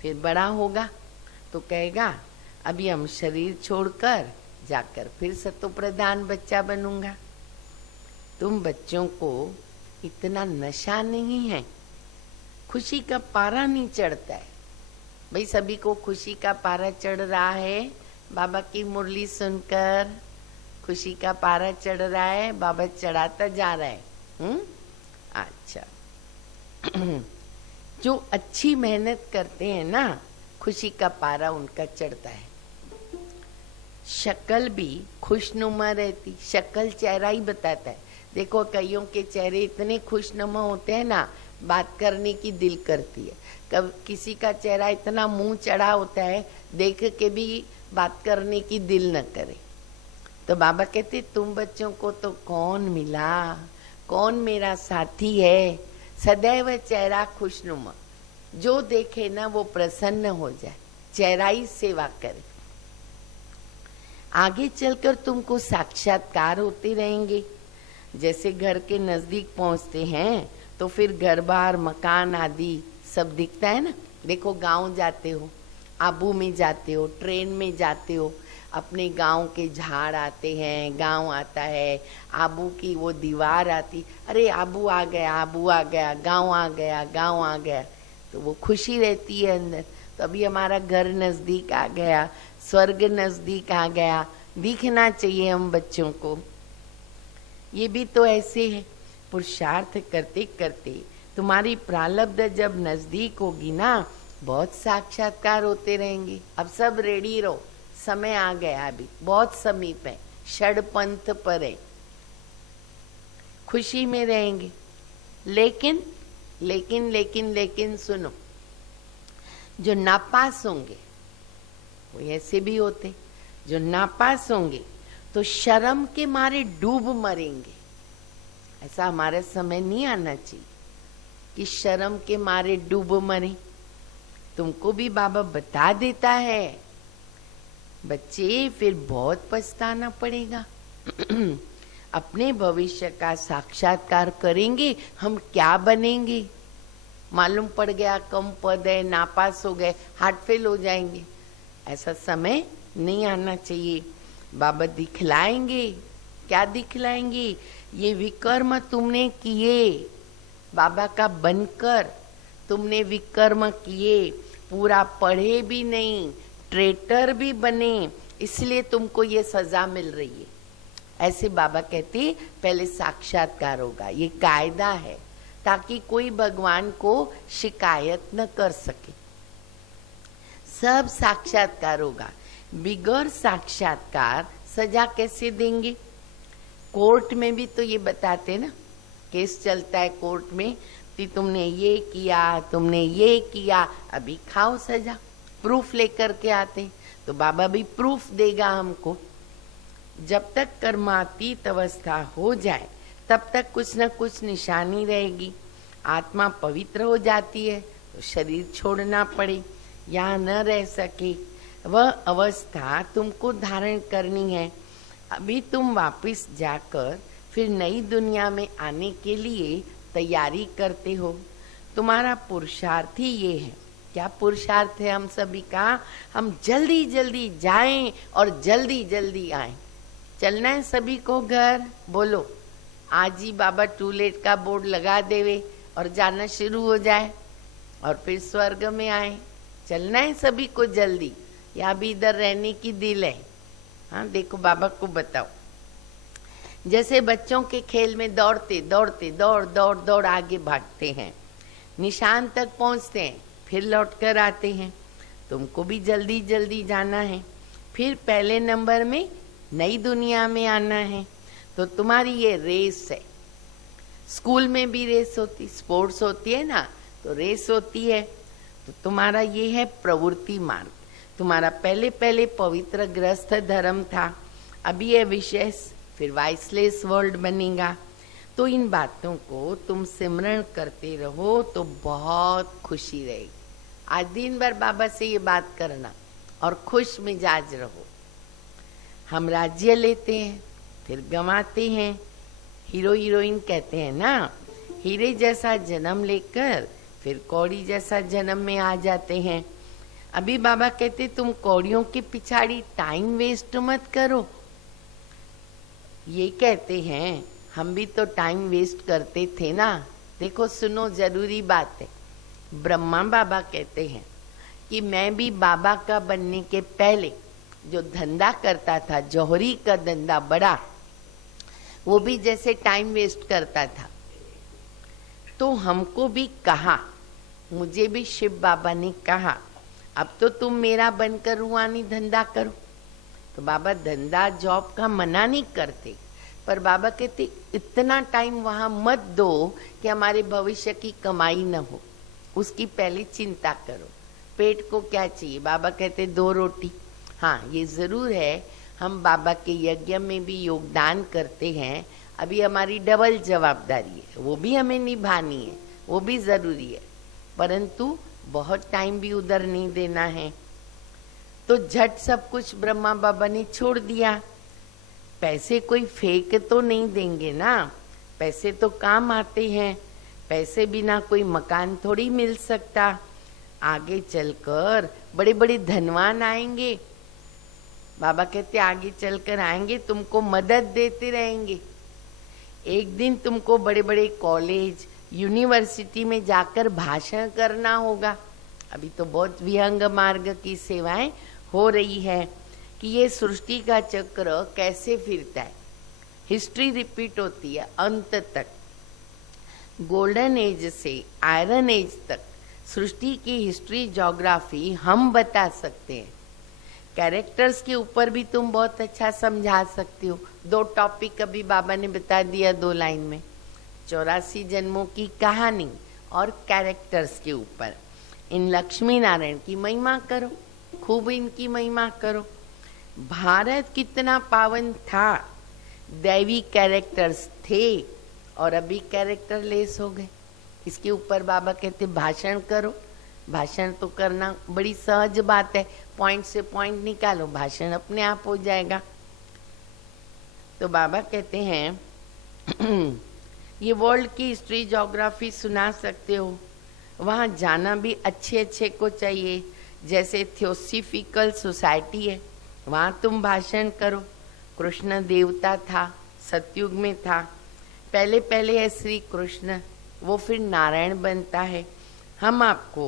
फिर बड़ा होगा तो कहेगा अभी हम शरीर छोड़कर जाकर फिर सतो प्रधान बच्चा बनूंगा। तुम बच्चों को इतना नशा नहीं है, खुशी का पारा नहीं चढ़ता है। भाई सभी को खुशी का पारा चढ़ रहा है, बाबा की मुरली सुनकर खुशी का पारा चढ़ रहा है, बाबा चढ़ाता जा रहा है। अच्छा जो अच्छी मेहनत करते हैं ना, खुशी का पारा उनका चढ़ता है। शक्ल भी खुशनुमा रहती, शक्ल चेहरा ही बताता है। देखो कईयों के चेहरे इतने खुशनुमा होते हैं ना, बात करने की दिल करती है। कब किसी का चेहरा इतना मुंह चढ़ा होता है, देख के भी बात करने की दिल न करे। तो बाबा कहते तुम बच्चों को तो कौन मिला, कौन मेरा साथी है? सदैव चेहरा खुशनुमा, जो देखे ना वो प्रसन्न हो जाए, चेहरा ही सेवा करे। आगे चलकर तुमको साक्षात्कार होते रहेंगे। जैसे घर के नजदीक पहुंचते हैं तो फिर घर बार मकान आदि सब दिखता है ना। देखो गांव जाते हो, आबू में जाते हो, ट्रेन में जाते हो, अपने गांव के झाड़ आते हैं, गांव आता है, आबू की वो दीवार आती, अरे आबू आ गया, आबू आ गया, गांव आ गया, गांव आ गया, तो वो खुशी रहती है अंदर। तो अभी हमारा घर नजदीक आ गया, स्वर्ग नजदीक आ गया, दिखना चाहिए हम बच्चों को। ये भी तो ऐसे है, पुरुषार्थ करते करते तुम्हारी प्रारब्ध जब नजदीक होगी ना, बहुत साक्षात्कार होते रहेंगे। अब सब रेडी रहो, समय आ गया, अभी बहुत समीप है, षडपंथ पर है, खुशी में रहेंगे। लेकिन लेकिन लेकिन लेकिन सुनो, जो नापास होंगे, वो ऐसे भी होते, जो नापास होंगे तो शर्म के मारे डूब मरेंगे। ऐसा हमारे समय नहीं आना चाहिए कि शर्म के मारे डूब मरे। तुमको भी बाबा बता देता है, बच्चे फिर बहुत पछताना पड़ेगा। अपने भविष्य का साक्षात्कार करेंगे, हम क्या बनेंगे? मालूम पड़ गया कम पद है, नापास हो गए, हार्ट फेल हो जाएंगे। ऐसा समय नहीं आना चाहिए। बाबा दिखलाएंगे, क्या दिखलाएंगे? ये विकर्म तुमने किए, बाबा का बनकर तुमने विकर्म किए, पूरा पढ़े भी नहीं, ट्रेटर भी बने, इसलिए तुमको ये सजा मिल रही है। ऐसे बाबा कहते पहले साक्षात्कार होगा, ये कायदा है ताकि कोई भगवान को शिकायत न कर सके। सब साक्षात्कार होगा, बिगर साक्षात्कार सजा कैसे देंगे? कोर्ट में भी तो ये बताते ना, केस चलता है कोर्ट में कि तुमने ये किया, तुमने ये किया, अभी खाओ सजा। प्रूफ लेकर के आते, तो बाबा भी प्रूफ देगा हमको। जब तक कर्मातीत अवस्था हो जाए तब तक कुछ न कुछ निशानी रहेगी। आत्मा पवित्र हो जाती है तो शरीर छोड़ना पड़े, यहाँ न रह सके, वह अवस्था तुमको धारण करनी है। अभी तुम वापस जाकर फिर नई दुनिया में आने के लिए तैयारी करते हो। तुम्हारा पुरुषार्थ ही ये है। क्या पुरुषार्थ है हम सभी का? हम जल्दी जल्दी जाएं और जल्दी जल्दी आएं। चलना है सभी को घर, बोलो आज ही बाबा टू लेट का बोर्ड लगा देवे और जाना शुरू हो जाए और फिर स्वर्ग में आए। चलना है सभी को जल्दी, या भी इधर रहने की दिल है? हाँ देखो बाबा को बताओ, जैसे बच्चों के खेल में दौड़ते दौड़ते दौड़ दौड़ दौड़ आगे भागते हैं, निशान तक पहुंचते हैं, फिर लौट कर आते हैं। तुमको भी जल्दी जल्दी जाना है, फिर पहले नंबर में नई दुनिया में आना है। तो तुम्हारी ये रेस है। स्कूल में भी रेस होती, स्पोर्ट्स होती है ना, तो रेस होती है। तो तुम्हारा ये है प्रवृत्ति मार्ग। तुम्हारा पहले पहले पवित्र गृहस्थ धर्म था, अभी ये विशेष, फिर वाइसलेस वर्ल्ड बनेगा। तो इन बातों को तुम सिमरण करते रहो तो बहुत खुशी रहेगी। आज दिन भर बाबा से ये बात करना और खुश मिजाज रहो। हम राज्य लेते हैं फिर गंवाते हैं। हीरो हीरोइन कहते हैं ना, हीरे जैसा जन्म लेकर फिर कौड़ी जैसा जन्म में आ जाते हैं। अभी बाबा कहते तुम कौड़ियों के पिछाड़ी टाइम वेस्ट मत करो। ये कहते हैं, हम भी तो टाइम वेस्ट करते थे ना। देखो सुनो, जरूरी बात है। ब्रह्मा बाबा कहते हैं कि मैं भी बाबा का बनने के पहले जो धंधा करता था, जौहरी का धंधा बड़ा, वो भी जैसे टाइम वेस्ट करता था। तो हमको भी कहा, मुझे भी शिव बाबा ने कहा, अब तो तुम मेरा बनकर रूहानी धंधा करो। तो बाबा धंधा जॉब का मना नहीं करते, पर बाबा कहते इतना टाइम वहां मत दो कि हमारे भविष्य की कमाई न हो, उसकी पहले चिंता करो। पेट को क्या चाहिए? बाबा कहते 2 रोटी। हाँ ये जरूर है, हम बाबा के यज्ञ में भी योगदान करते हैं, अभी हमारी डबल जवाबदारी है, वो भी हमें निभानी है, वो भी जरूरी है, परंतु बहुत टाइम भी उधर नहीं देना है। तो झट सब कुछ ब्रह्मा बाबा ने छोड़ दिया। पैसे कोई फेंक तो नहीं देंगे ना, पैसे तो काम आते हैं, पैसे बिना कोई मकान थोड़ी मिल सकता। आगे चलकर बड़े बड़े धनवान आएंगे, बाबा कहते आगे चलकर आएंगे, तुमको मदद देते रहेंगे। एक दिन तुमको बड़े बड़े कॉलेज यूनिवर्सिटी में जाकर भाषण करना होगा। अभी तो बहुत विहंग मार्ग की सेवाएं हो रही है कि ये सृष्टि का चक्र कैसे फिरता है, हिस्ट्री रिपीट होती है अंत तक। गोल्डन एज से आयरन एज तक सृष्टि की हिस्ट्री, ज्योग्राफी हम बता सकते हैं। कैरेक्टर्स के ऊपर भी तुम बहुत अच्छा समझा सकते हो। 2 टॉपिक अभी बाबा ने बता दिया 2 लाइन में, 84 जन्मों की कहानी और कैरेक्टर्स के ऊपर। इन लक्ष्मी नारायण की महिमा करो, खूब इनकी महिमा करो। भारत कितना पावन था, दैवी कैरेक्टर्स थे और अभी कैरेक्टर लेस हो गए। इसके ऊपर बाबा कहते भाषण करो। भाषण तो करना बड़ी सहज बात है, पॉइंट से पॉइंट निकालो, भाषण अपने आप हो जाएगा। तो बाबा कहते हैं ये वर्ल्ड की हिस्ट्री, ज्योग्राफी सुना सकते हो, वहाँ जाना भी अच्छे अच्छे को चाहिए। जैसे थियोसॉफिकल सोसाइटी है, वहाँ तुम भाषण करो। कृष्ण देवता था, सतयुग में था, पहले पहले है श्री कृष्ण, वो फिर नारायण बनता है। हम आपको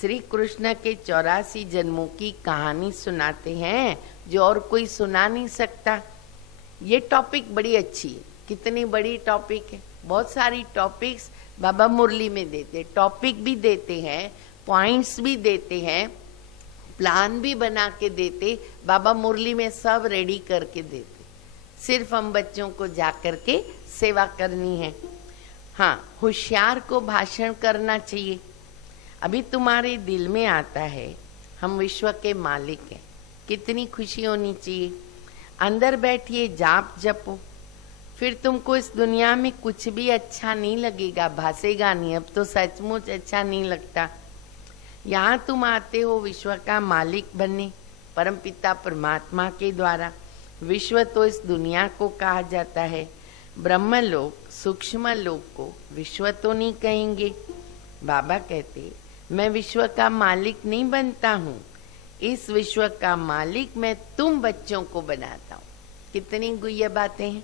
श्री कृष्ण के 84 जन्मों की कहानी सुनाते हैं जो और कोई सुना नहीं सकता। ये टॉपिक बड़ी अच्छी है। कितनी बड़ी टॉपिक है। बहुत सारी टॉपिक्स बाबा मुरली में देते, टॉपिक भी देते हैं, पॉइंट्स भी देते हैं, प्लान भी बना के देते। बाबा मुरली में सब रेडी करके देते, सिर्फ हम बच्चों को जा करके सेवा करनी है। हाँ, होशियार को भाषण करना चाहिए। अभी तुम्हारे दिल में आता है हम विश्व के मालिक हैं, कितनी खुशी होनी चाहिए। अंदर बैठिए, जाप जपो, फिर तुमको इस दुनिया में कुछ भी अच्छा नहीं लगेगा, भासेगा नहीं। अब तो सचमुच अच्छा नहीं लगता। यहाँ तुम आते हो विश्व का मालिक बनने, परमपिता परमात्मा के द्वारा। विश्व तो इस दुनिया को कहा जाता है। ब्रह्मलोक, सूक्ष्म लोक को विश्व तो नहीं कहेंगे। बाबा कहते मैं विश्व का मालिक नहीं बनता हूँ, इस विश्व का मालिक मैं तुम बच्चों को बनाता हूँ। कितनी गुह्य बातें हैं।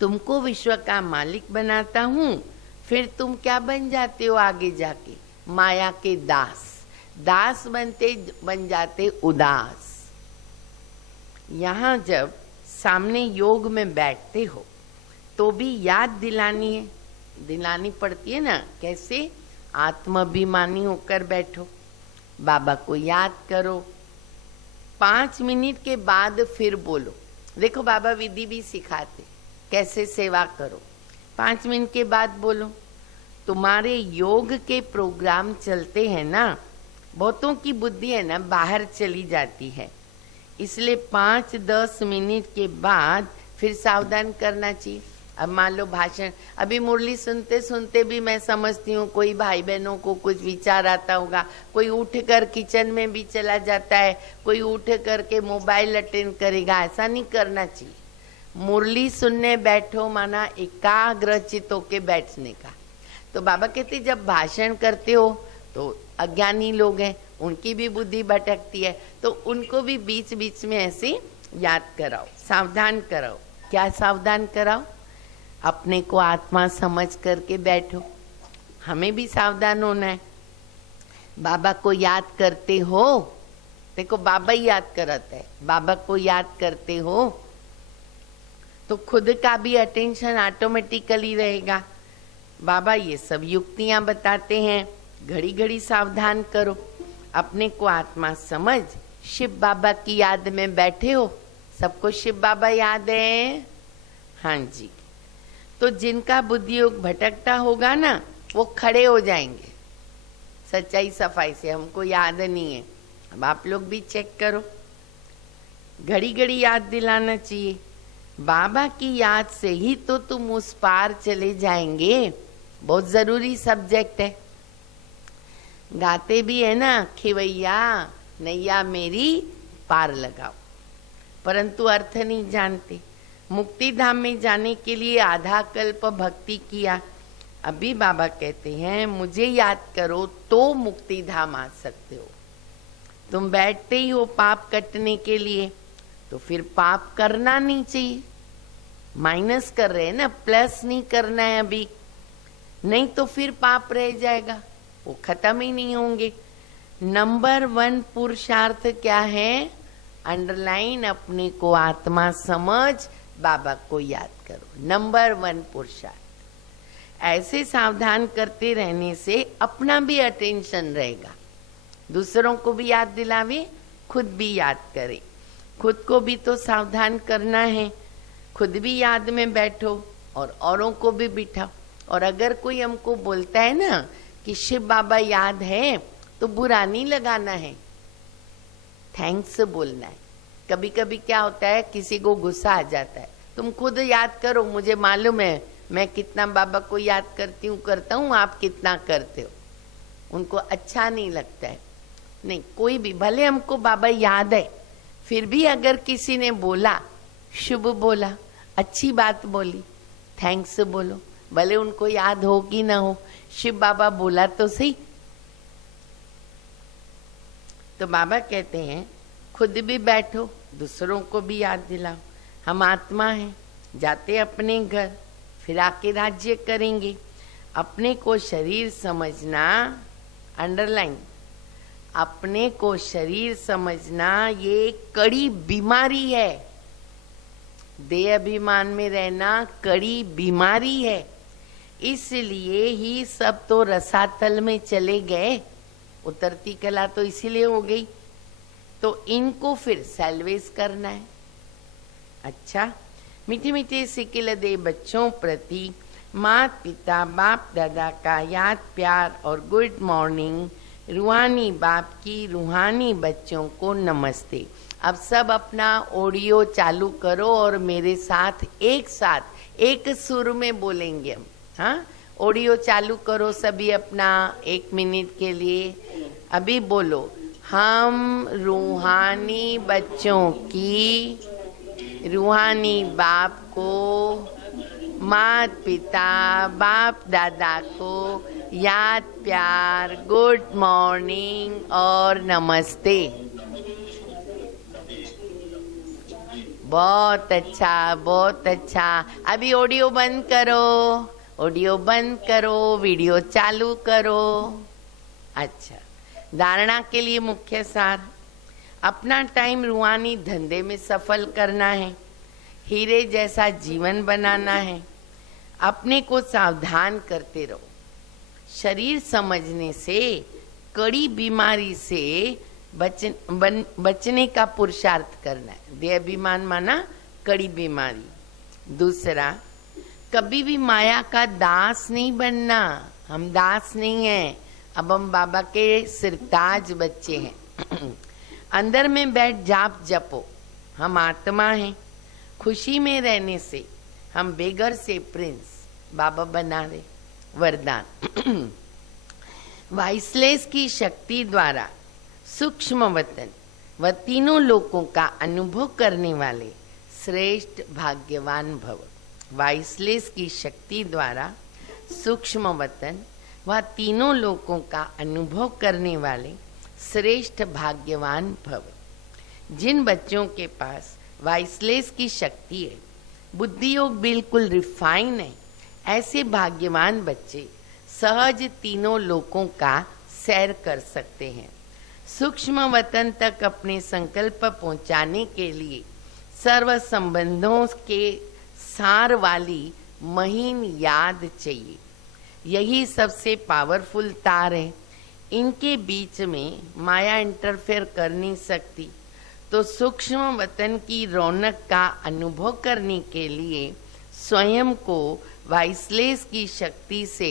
तुमको विश्व का मालिक बनाता हूँ, फिर तुम क्या बन जाते हो आगे जाके? माया के दास। दास बनते बन जाते उदास। यहाँ जब सामने योग में बैठते हो तो भी याद दिलानी पड़ती है ना। कैसे? आत्माभिमानी होकर बैठो, बाबा को याद करो। 5 मिनट के बाद फिर बोलो। देखो बाबा विधि भी सिखाते, कैसे सेवा करो। 5 मिनट के बाद बोलो। तुम्हारे योग के प्रोग्राम चलते हैं ना, बहुतों की बुद्धि है ना बाहर चली जाती है, इसलिए 5-10 मिनट के बाद फिर सावधान करना चाहिए। अब मान लो भाषण, अभी मुरली सुनते सुनते भी मैं समझती हूँ कोई भाई बहनों को कुछ विचार आता होगा, कोई उठ कर किचन में भी चला जाता है, कोई उठ कर के मोबाइल अटेंड करेगा। ऐसा नहीं करना चाहिए। मुरली सुनने बैठो माना एकाग्र चित्त होके बैठने का। तो बाबा कहते जब भाषण करते हो तो अज्ञानी लोग हैं, उनकी भी बुद्धि भटकती है, तो उनको भी बीच बीच में ऐसे याद कराओ, सावधान कराओ। क्या सावधान कराओ? अपने को आत्मा समझ करके बैठो। हमें भी सावधान होना है। बाबा को याद करते हो, देखो बाबा ही याद कराता है। बाबा को याद करते हो तो खुद का भी अटेंशन ऑटोमेटिकली रहेगा। बाबा ये सब युक्तियां बताते हैं, घड़ी घड़ी सावधान करो। अपने को आत्मा समझ शिव बाबा की याद में बैठे हो। सबको शिव बाबा याद है? हाँ जी। तो जिनका बुद्धि योग भटकता होगा ना, वो खड़े हो जाएंगे सच्चाई सफाई से। हमको याद नहीं है। अब आप लोग भी चेक करो, घड़ी घड़ी याद दिलाना चाहिए। बाबा की याद से ही तो तुम उस पार चले जाएंगे। बहुत जरूरी सब्जेक्ट है। गाते भी है ना, खिवैया नैया मेरी पार लगाओ, परंतु अर्थ नहीं जानते। मुक्ति धाम में जाने के लिए आधा कल्प भक्ति किया। अभी बाबा कहते हैं मुझे याद करो तो मुक्ति धाम आ सकते हो। तुम बैठते ही हो पाप कटने के लिए, तो फिर पाप करना नहीं चाहिए। माइनस कर रहे हैं ना, प्लस नहीं करना है अभी, नहीं तो फिर पाप रह जाएगा, वो खत्म ही नहीं होंगे। नंबर 1 पुरुषार्थ क्या है? अंडरलाइन, अपने को आत्मा समझ, बाबा को याद करो। नंबर 1 पुरुषार्थ। ऐसे सावधान करते रहने से अपना भी अटेंशन रहेगा, दूसरों को भी याद दिलावे, खुद भी याद करे। खुद को भी तो सावधान करना है। खुद भी याद में बैठो और औरों को भी बिठाओ। और अगर कोई हमको बोलता है ना कि शिव बाबा याद है, तो बुरा नहीं लगाना है, थैंक्स बोलना है। कभी कभी क्या होता है, किसी को गुस्सा आ जाता है। तुम खुद याद करो, मुझे मालूम है मैं कितना बाबा को याद करता हूँ, आप कितना करते हो। उनको अच्छा नहीं लगता है। नहीं, कोई भी, भले हमको बाबा याद है, फिर भी अगर किसी ने बोला, शुभ बोला, अच्छी बात बोली, थैंक्स बोलो, भले उनको याद हो कि ना हो, शिव बाबा बोला तो सही। तो बाबा कहते हैं खुद भी बैठो, दूसरों को भी याद दिलाओ। हम आत्मा हैं, जाते अपने घर, फिर आके राज्य करेंगे। अपने को शरीर समझना अंडरलाइन। अपने को शरीर समझना ये कड़ी बीमारी है। देह अभिमान में रहना कड़ी बीमारी है। इसलिए ही सब तो रसातल में चले गए। उतरती कला तो इसीलिए हो गई। तो इनको फिर सैल्वेज करना है। अच्छा, मीठे मीठे सिकिल दे बच्चों प्रति माता पिता बाप दादा का याद प्यार और गुड मॉर्निंग। रूहानी बाप की रूहानी बच्चों को नमस्ते। अब सब अपना ऑडियो चालू करो और मेरे साथ एक सुर में बोलेंगे हम। हाँ, ऑडियो चालू करो सभी अपना 1 मिनट के लिए। अभी बोलो, हम रूहानी बच्चों की रूहानी बाप को माता पिता बाप दादा को याद प्यार गुड मॉर्निंग और नमस्ते। बहुत अच्छा, बहुत अच्छा। अभी ऑडियो बंद करो, ऑडियो बंद करो, वीडियो चालू करो। अच्छा, धारणा के लिए मुख्य सार, अपना टाइम रूहानी धंधे में सफल करना है, हीरे जैसा जीवन बनाना है। अपने को सावधान करते रहो। शरीर समझने से, कड़ी बीमारी से बचने का पुरुषार्थ करना है। देह अभिमान माना कड़ी बीमारी। दूसरा, कभी भी माया का दास नहीं बनना। हम दास नहीं हैं, अब हम बाबा के सिरताज बच्चे हैं। अंदर में बैठ जाप जपो, हम आत्मा हैं। खुशी में रहने से हम बेगर से प्रिंस बाबा बना दे। वरदान, वाइसलेस की शक्ति द्वारा सूक्ष्म वतन व तीनों लोकों का अनुभव करने वाले श्रेष्ठ भाग्यवान भव। वाइसलेस की शक्ति द्वारा सूक्ष्म वतन व तीनों लोकों का अनुभव करने वाले श्रेष्ठ भाग्यवान भव। जिन बच्चों के पास वाइसलेस की शक्ति है, बुद्धि योग बिल्कुल रिफाइन है, ऐसे भाग्यवान बच्चे सहज तीनों लोकों का सैर कर सकते हैं। सूक्ष्म वतन तक अपने संकल्प पहुंचाने के लिए सर्व संबंधों के सार वाली महीन याद चाहिए। यही सबसे पावरफुल तार है। इनके बीच में माया इंटरफेयर कर नहीं सकती। तो सूक्ष्म वतन की रौनक का अनुभव करने के लिए स्वयं को वाइसलेस की शक्ति से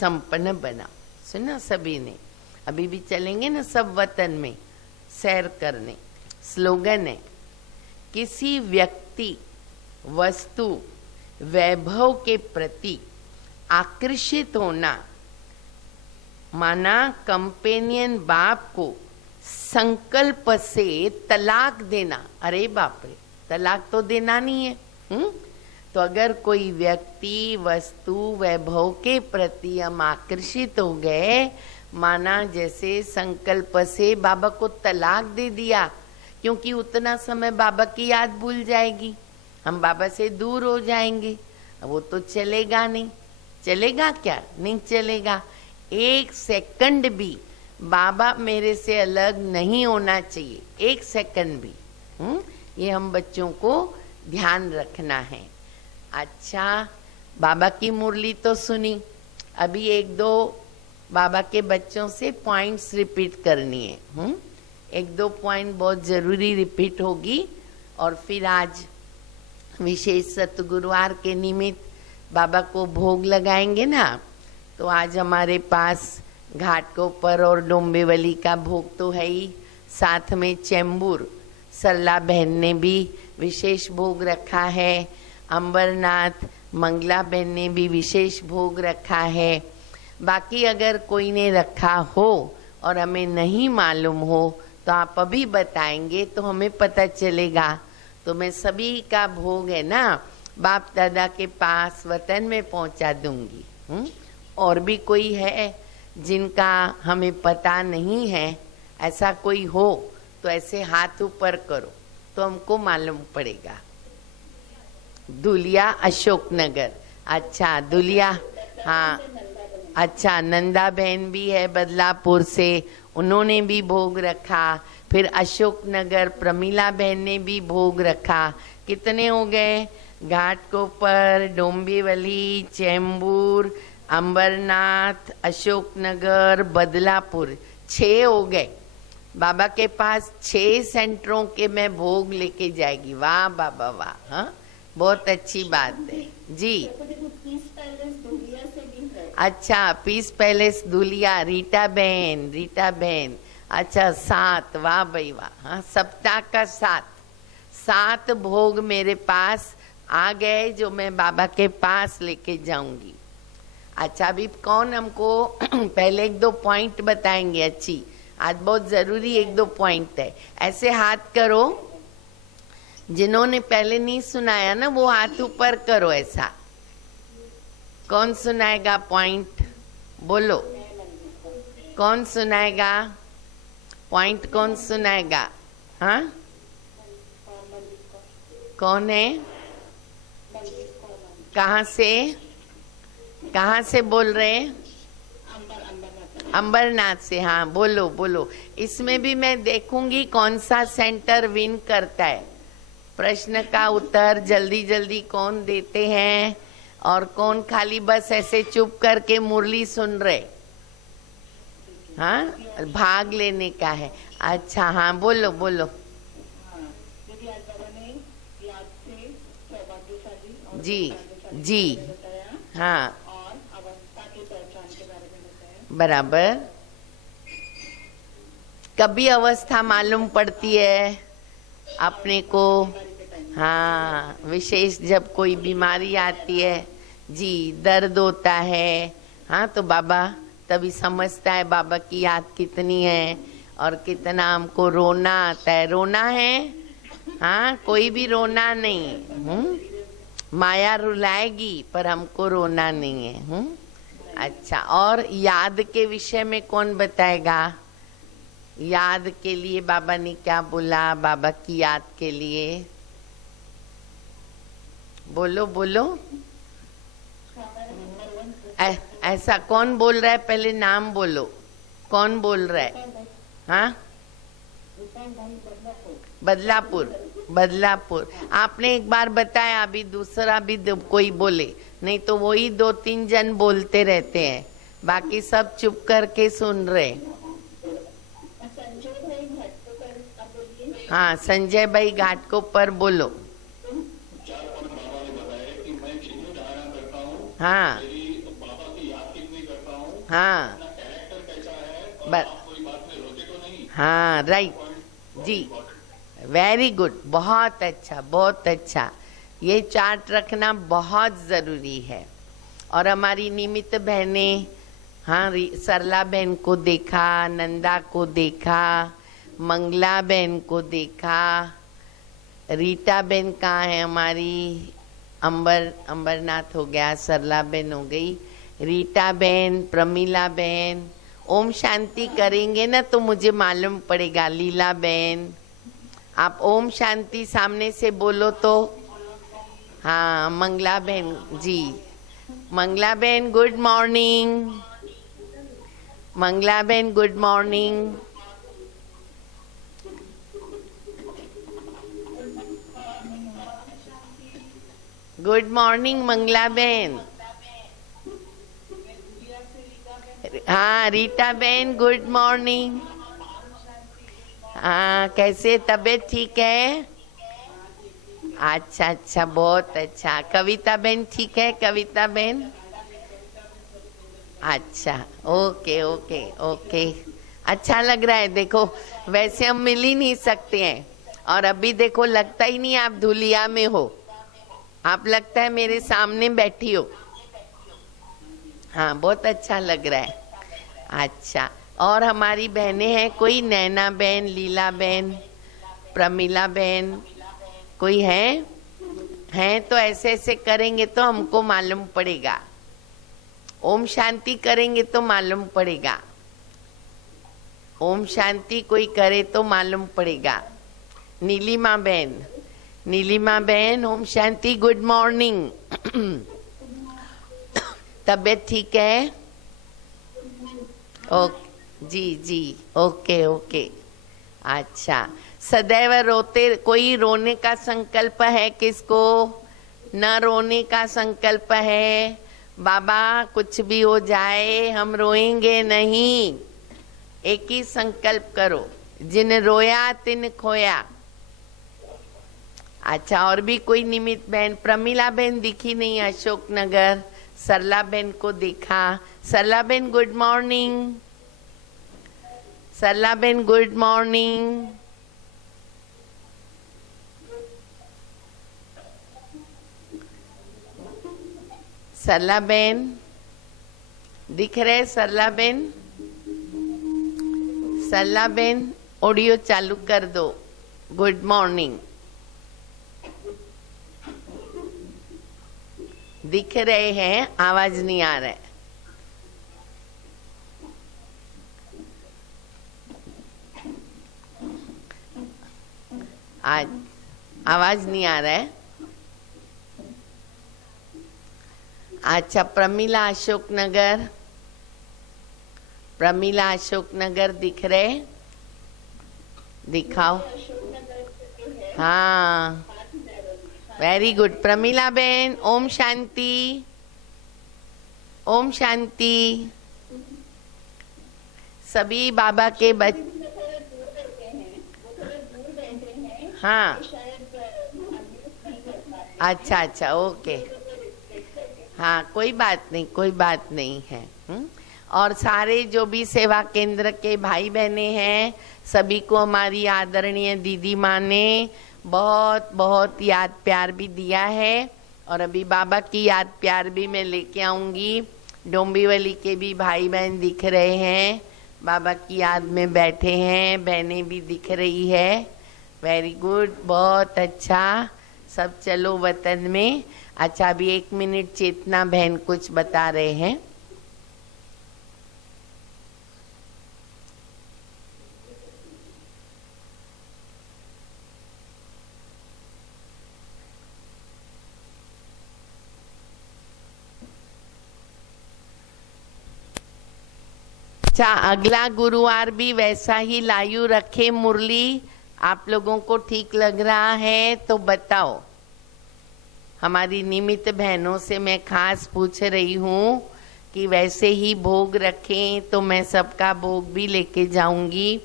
संपन्न बना। सुना सभी ने? अभी भी चलेंगे ना सब वतन में सैर करने। स्लोगन है, किसी व्यक्ति वस्तु वैभव के प्रति आकर्षित होना माना कंपेनियन बाप को संकल्प से तलाक देना। अरे बाप रे, तलाक तो देना नहीं है। तो अगर कोई व्यक्ति वस्तु वैभव के प्रति हम आकर्षित हो गए, माना जैसे संकल्प से बाबा को तलाक दे दिया, क्योंकि उतना समय बाबा की याद भूल जाएगी, हम बाबा से दूर हो जाएंगे। वो तो चलेगा नहीं। चलेगा क्या? नहीं चलेगा। 1 सेकंड भी बाबा मेरे से अलग नहीं होना चाहिए, 1 सेकंड भी। ये हम बच्चों को ध्यान रखना है। अच्छा, बाबा की मुरली तो सुनी, अभी 1-2 बाबा के बच्चों से पॉइंट्स रिपीट करनी है। 1-2 पॉइंट बहुत जरूरी रिपीट होगी। और फिर आज विशेष सतगुरुवार के निमित्त बाबा को भोग लगाएंगे ना, तो आज हमारे पास घाट के ऊपर और डोंबिवली का भोग तो है ही, साथ में चेंबूर सरला बहन ने भी विशेष भोग रखा है, अंबरनाथ मंगला बहन ने भी विशेष भोग रखा है। बाकी अगर कोई ने रखा हो और हमें नहीं मालूम हो तो आप अभी बताएंगे तो हमें पता चलेगा। तो मैं सभी का भोग है ना बाप दादा के पास वतन में पहुंचा दूंगी। और भी कोई है जिनका हमें पता नहीं है, ऐसा कोई हो तो ऐसे हाथ ऊपर करो तो हमको मालूम पड़ेगा। धुलिया अशोक नगर, अच्छा धुलिया, हाँ अच्छा, नंदा बहन भी है बदलापुर से, उन्होंने भी भोग रखा। फिर अशोक नगर प्रमीला बहन ने भी भोग रखा। कितने हो गए? घाटकोपर, डोंबिवली, चेंबूर, अंबरनाथ, अशोक नगर, बदलापुर, 6 हो गए। बाबा के पास 6 सेंटरों के मैं भोग लेके जाएगी। वाह बाबा वाह, हाँ बहुत अच्छी बात है जी। अच्छा, पीस पैलेस धुलिया, रीटा बहन, अच्छा 7, वाह भाई वाह, हाँ सप्ताह का 7 भोग मेरे पास आ गए जो मैं बाबा के पास लेके जाऊंगी। अच्छा, अभी कौन हमको पहले 1-2 पॉइंट बताएंगे? अच्छी, आज बहुत जरूरी 1-2 पॉइंट है। ऐसे हाथ करो, जिन्होंने पहले नहीं सुनाया ना वो हाथ ऊपर करो। ऐसा कौन सुनाएगा पॉइंट? बोलो, कौन सुनाएगा पॉइंट? कौन सुनाएगा? हाँ, कौन है? कहाँ से बोल रहे हैं? अंबरनाथ से। हाँ बोलो बोलो। इसमें भी मैं देखूंगी कौन सा सेंटर विन करता है। प्रश्न का उत्तर जल्दी जल्दी कौन देते हैं और कौन खाली बस ऐसे चुप करके मुरली सुन रहे। हाँ, भाग लेने का है। अच्छा हाँ बोलो बोलो। जी जी हाँ बराबर। कभी अवस्था मालूम पड़ती है अपने को। हाँ, विशेष जब कोई बीमारी आती है, जी दर्द होता है, हाँ तो बाबा तभी समझता है बाबा की याद कितनी है और कितना हमको रोना आता है। रोना है, हाँ कोई भी रोना नहीं। माया रुलाएगी पर हमको रोना नहीं है। अच्छा, और याद के विषय में कौन बताएगा? याद के लिए बाबा ने क्या बोला? बाबा की याद के लिए बोलो बोलो। ऐसा कौन बोल रहा है? पहले नाम बोलो, कौन बोल रहा है? हाँ, बदलापुर। आपने एक बार बताया, अभी दूसरा भी कोई बोले, नहीं तो वही 2-3 जन बोलते रहते हैं, बाकी सब चुप करके सुन रहे। हाँ, संजय भाई घाटकोपर बोलो। हाँ हाँ हाँ राइट जी, वेरी गुड, बहुत अच्छा बहुत अच्छा। ये चार्ट रखना बहुत जरूरी है। और हमारी निमित बहनें, हाँ सरला बहन को देखा, नंदा को देखा, मंगला बहन को देखा, रीटा बहन कहाँ है हमारी? अंबरनाथ हो गया, सरला बहन हो गई, रीटा बहन, प्रमीला बहन। ओम शांति करेंगे ना तो मुझे मालूम पड़ेगा। लीला बहन, आप ओम शांति सामने से बोलो तो। हाँ, मंगला बहन जी, मंगला बहन गुड मॉर्निंग। मंगला बहन good morning. Good morning Mangala बहन। हाँ रीटा बहन गुड मॉर्निंग। हाँ, कैसे, तबीयत ठीक है? अच्छा अच्छा, बहुत अच्छा। कविता बहन ठीक है? कविता बहन, अच्छा ओके ओके ओके, अच्छा लग रहा है। देखो वैसे हम मिल ही नहीं सकते हैं, और अभी देखो लगता ही नहीं आप धुलिया में हो, आप लगता है मेरे सामने बैठी हो। हाँ, बहुत अच्छा लग रहा है। अच्छा, और हमारी बहनें हैं कोई? नैना बहन, लीला बहन, प्रमीला बहन, कोई है? हैं तो ऐसे ऐसे करेंगे तो हमको मालूम पड़ेगा। ओम शांति करेंगे तो मालूम पड़ेगा। ओम शांति कोई करे तो मालूम पड़ेगा। नीलिमा बहन, नीलिमा बहन ओम शांति गुड मॉर्निंग। तबीयत ठीक है? ओके जी जी, ओके ओके। अच्छा, सदैव रोते, कोई रोने का संकल्प है किसको? न रोने का संकल्प है? बाबा कुछ भी हो जाए हम रोएंगे नहीं, एक ही संकल्प करो, जिन रोया तिन खोया। अच्छा, और भी कोई निमित बहन? प्रमिला बहन दिखी नहीं, अशोक नगर। सरला बहन को देखा। सरला बहन गुड मॉर्निंग। सरला बहन गुड मॉर्निंग। सरला बहन दिख रहे? सरला बहन, सरला बहन ऑडियो चालू कर दो। Good morning. दिख रहे हैं, आवाज नहीं आ रहा है। आज आवाज नहीं आ रहा है। अच्छा, प्रमिला अशोक नगर, प्रमिला अशोक नगर दिख रहे? दिखाओ। हाँ, वेरी गुड प्रमिला बहन। ओम शांति, ओम शांति। सभी बाबा के हाँ, अच्छा अच्छा, ओके। हाँ, कोई बात नहीं, कोई बात नहीं है। और सारे जो भी सेवा केंद्र के भाई बहने हैं, सभी को हमारी आदरणीय दीदी माँ ने बहुत बहुत याद प्यार भी दिया है, और अभी बाबा की याद प्यार भी मैं लेके आऊंगी। डोंबिवली के भी भाई बहन दिख रहे हैं, बाबा की याद में बैठे हैं, बहनें भी दिख रही है। वेरी गुड, बहुत अच्छा। सब चलो वतन में। अच्छा, अभी 1 मिनट चेतना बहन कुछ बता रहे हैं। अच्छा, अगला गुरुवार भी वैसा ही लायू रखे मुरली। आप लोगों को ठीक लग रहा है तो बताओ। हमारी निमित्त बहनों से मैं खास पूछ रही हूँ कि वैसे ही भोग रखें, तो मैं सबका भोग भी लेके जाऊंगी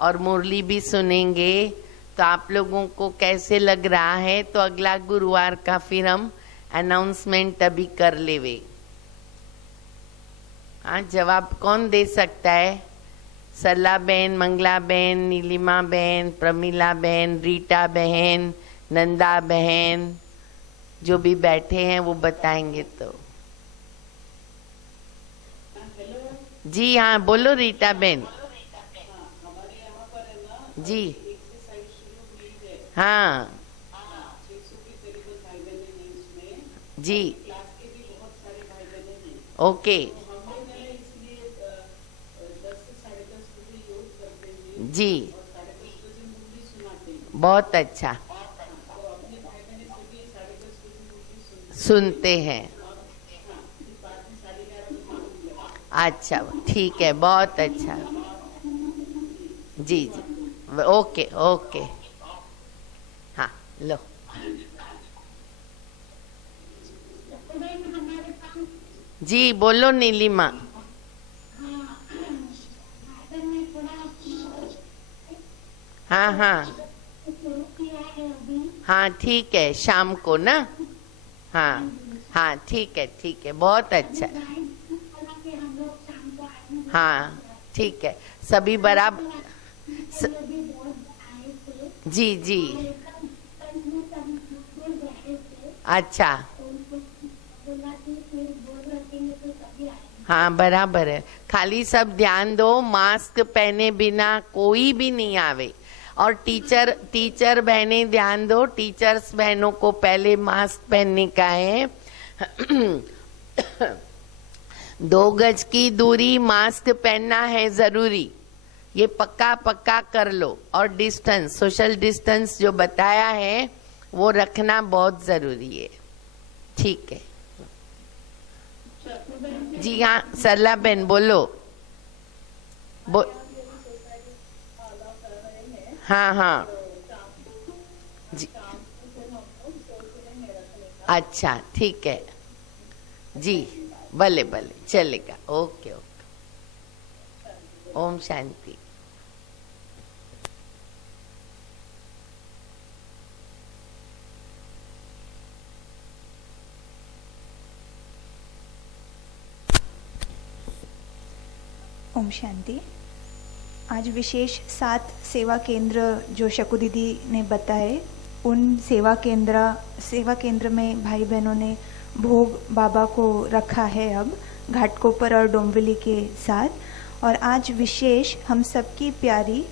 और मुरली भी सुनेंगे। तो आप लोगों को कैसे लग रहा है? तो अगला गुरुवार का फिर हम अनाउंसमेंट अभी कर लेवे। हाँ, जवाब कौन दे सकता है? सरला बहन, मंगला बहन, नीलिमा बहन, प्रमिला बहन, रीटा बहन, नंदा बहन, जो भी बैठे हैं वो बताएंगे। तो जी हाँ, बोलो रीटा बहन। जी हाँ जी, ओके जी, बहुत अच्छा सुनते हैं। अच्छा, ठीक है, बहुत अच्छा। जी जी, ओके ओके। हाँ, लो। जी बोलो नीलिमा। हाँ हाँ हाँ, ठीक है, शाम को ना। हाँ हाँ, ठीक है ठीक है, बहुत अच्छा। हाँ ठीक है, सभी बराबर स... जी जी, अच्छा, हाँ बराबर है। खाली सब ध्यान दो, मास्क पहने बिना कोई भी नहीं आवे। और टीचर बहनें ध्यान दो, टीचर्स बहनों को पहले मास्क पहनने का है। 2 गज की दूरी, मास्क पहनना है जरूरी, ये पक्का पक्का कर लो। और डिस्टेंस, सोशल डिस्टेंस जो बताया है वो रखना बहुत जरूरी है। ठीक है जी हाँ, सरला बहन बोलो। बो हाँ हाँ जी, अच्छा ठीक है जी, भले भले चलेगा, ओके ओके। ओम शांति। ओम शांति। आज विशेष 7 सेवा केंद्र जो शकु दीदी ने बताए, उन सेवा केंद्र में भाई बहनों ने भोग बाबा को रखा है अब घाटकोपर और डोंबिवली के साथ। और आज विशेष हम सबकी प्यारी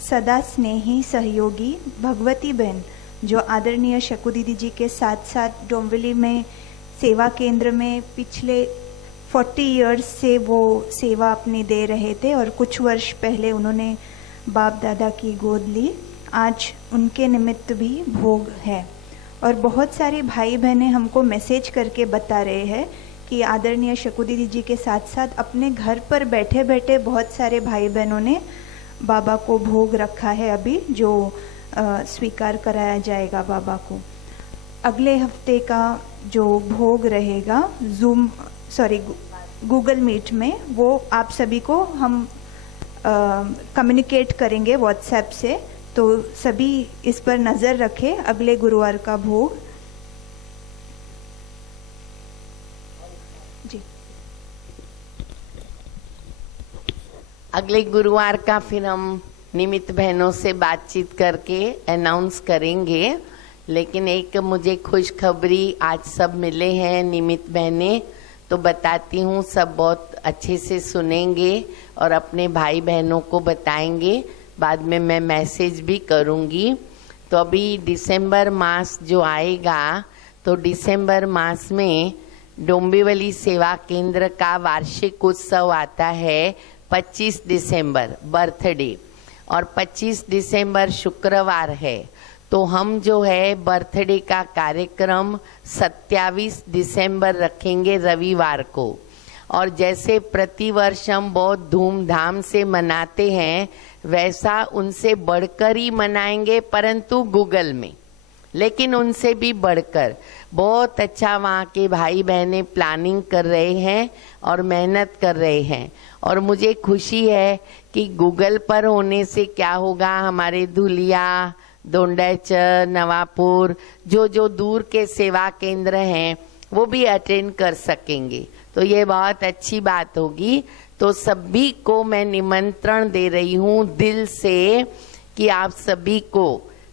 सदा स्नेही सहयोगी भगवती बहन जो आदरणीय शकु दीदी जी के साथ साथ डोंबिवली में सेवा केंद्र में पिछले 40 इयर्स से वो सेवा अपनी दे रहे थे और कुछ वर्ष पहले उन्होंने बाप दादा की गोद ली। आज उनके निमित्त भी भोग है और बहुत सारे भाई बहनें हमको मैसेज करके बता रहे हैं कि आदरणीय शकु दीदी जी के साथ साथ अपने घर पर बैठे बैठे बहुत सारे भाई बहनों ने बाबा को भोग रखा है अभी, जो स्वीकार कराया जाएगा बाबा को। अगले हफ्ते का जो भोग रहेगा गूगल मीट में, वो आप सभी को हम कम्युनिकेट करेंगे व्हाट्सएप से, तो सभी इस पर नज़र रखें। अगले गुरुवार का भोग जी, अगले गुरुवार का फिर हम निमित्त बहनों से बातचीत करके अनाउंस करेंगे। लेकिन एक मुझे खुशखबरी, आज सब मिले हैं निमित्त बहनें, तो बताती हूँ, सब बहुत अच्छे से सुनेंगे और अपने भाई बहनों को बताएंगे। बाद में मैं मैसेज भी करूँगी। तो अभी दिसंबर मास जो आएगा, तो दिसंबर मास में डोंबिवली सेवा केंद्र का वार्षिक उत्सव आता है 25 दिसंबर बर्थडे, और 25 दिसंबर शुक्रवार है। तो हम जो है बर्थडे का कार्यक्रम 27 दिसंबर रखेंगे रविवार को। और जैसे प्रतिवर्ष हम बहुत धूमधाम से मनाते हैं, वैसा उनसे बढ़कर ही मनाएंगे, परंतु गूगल में। लेकिन उनसे भी बढ़कर बहुत अच्छा वहाँ के भाई बहनें प्लानिंग कर रहे हैं और मेहनत कर रहे हैं। और मुझे खुशी है कि गूगल पर होने से क्या होगा, हमारे धुलिया, दोंडाचर, नवापुर, जो दूर के सेवा केंद्र हैं, वो भी अटेंड कर सकेंगे। तो ये बहुत अच्छी बात होगी। तो सभी को मैं निमंत्रण दे रही हूँ दिल से कि आप सभी को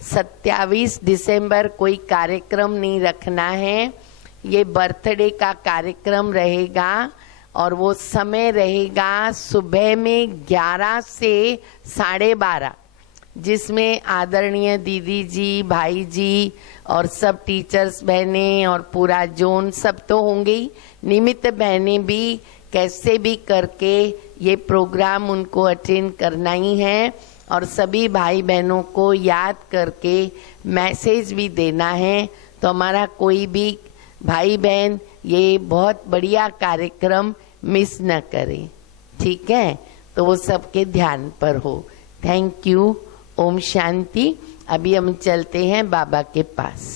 27 दिसंबर कोई कार्यक्रम नहीं रखना है। ये बर्थडे का कार्यक्रम रहेगा और वो समय रहेगा सुबह में 11 से 12:30, जिसमें आदरणीय दीदी जी, भाई जी और सब टीचर्स बहनें और पूरा जोन सब तो होंगे ही, निमित्त बहनें भी कैसे भी करके ये प्रोग्राम उनको अटेंड करना ही है। और सभी भाई बहनों को याद करके मैसेज भी देना है। तो हमारा कोई भी भाई बहन ये बहुत बढ़िया कार्यक्रम मिस न करे, ठीक है? तो वो सबके ध्यान पर हो। Thank you. ओम शांति। अभी हम चलते हैं बाबा के पास।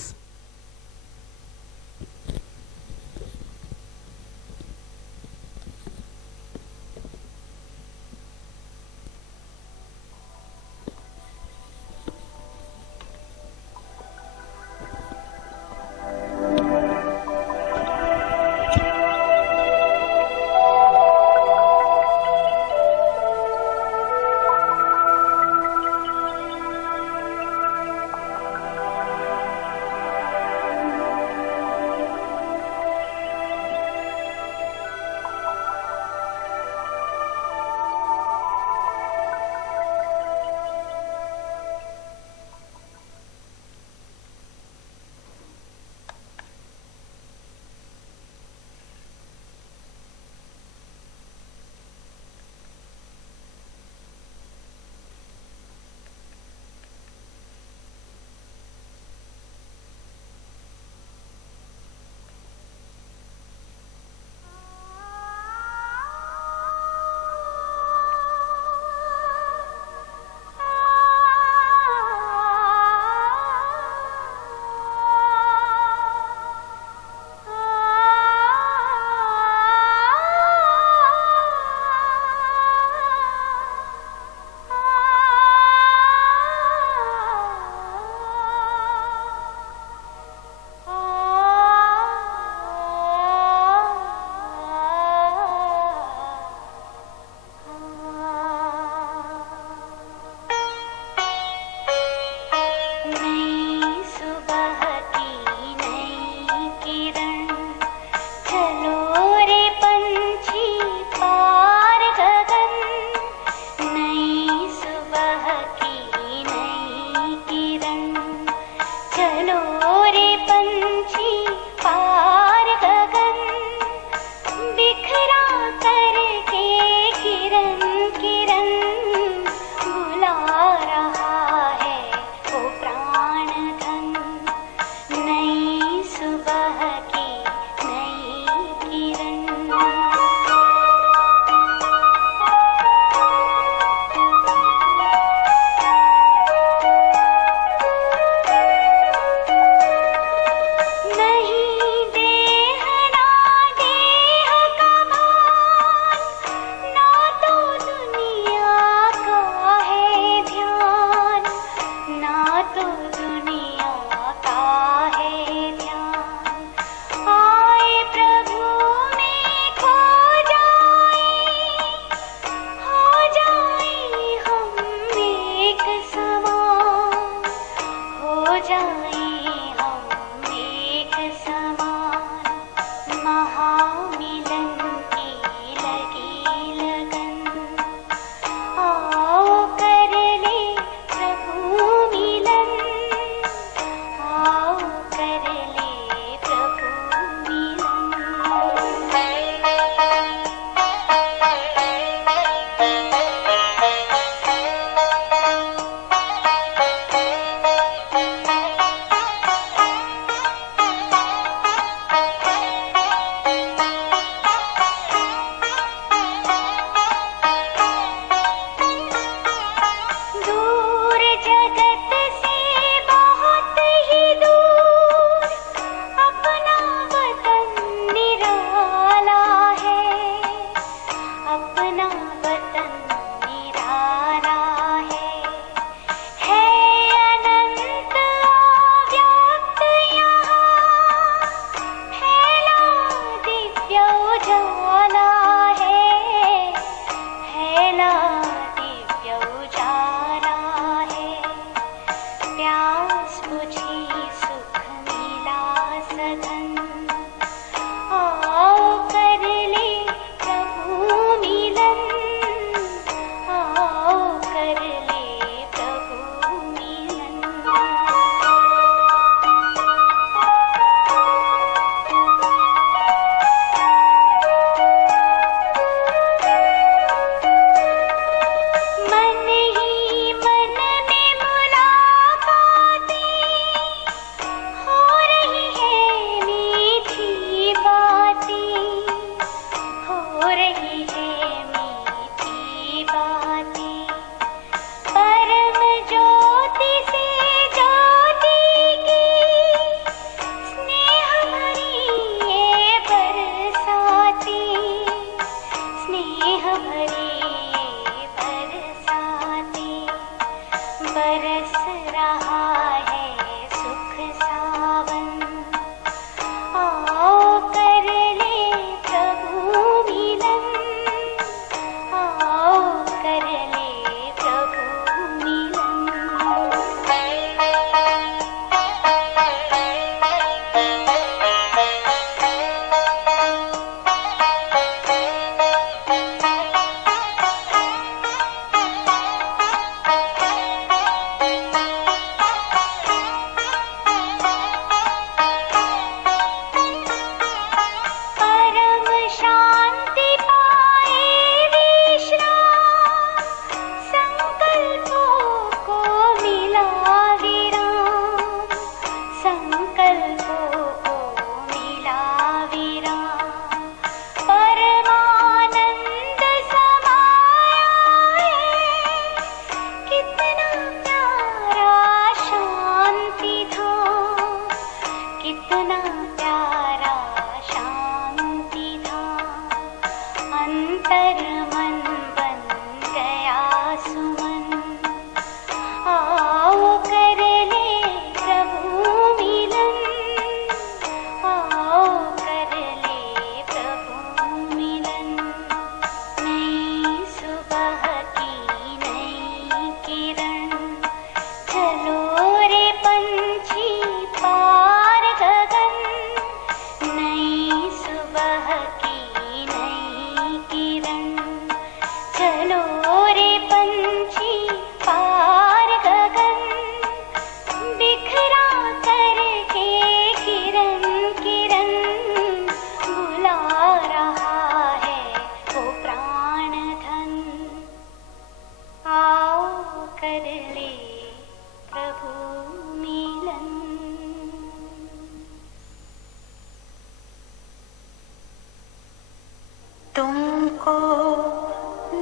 तुमको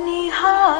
निहार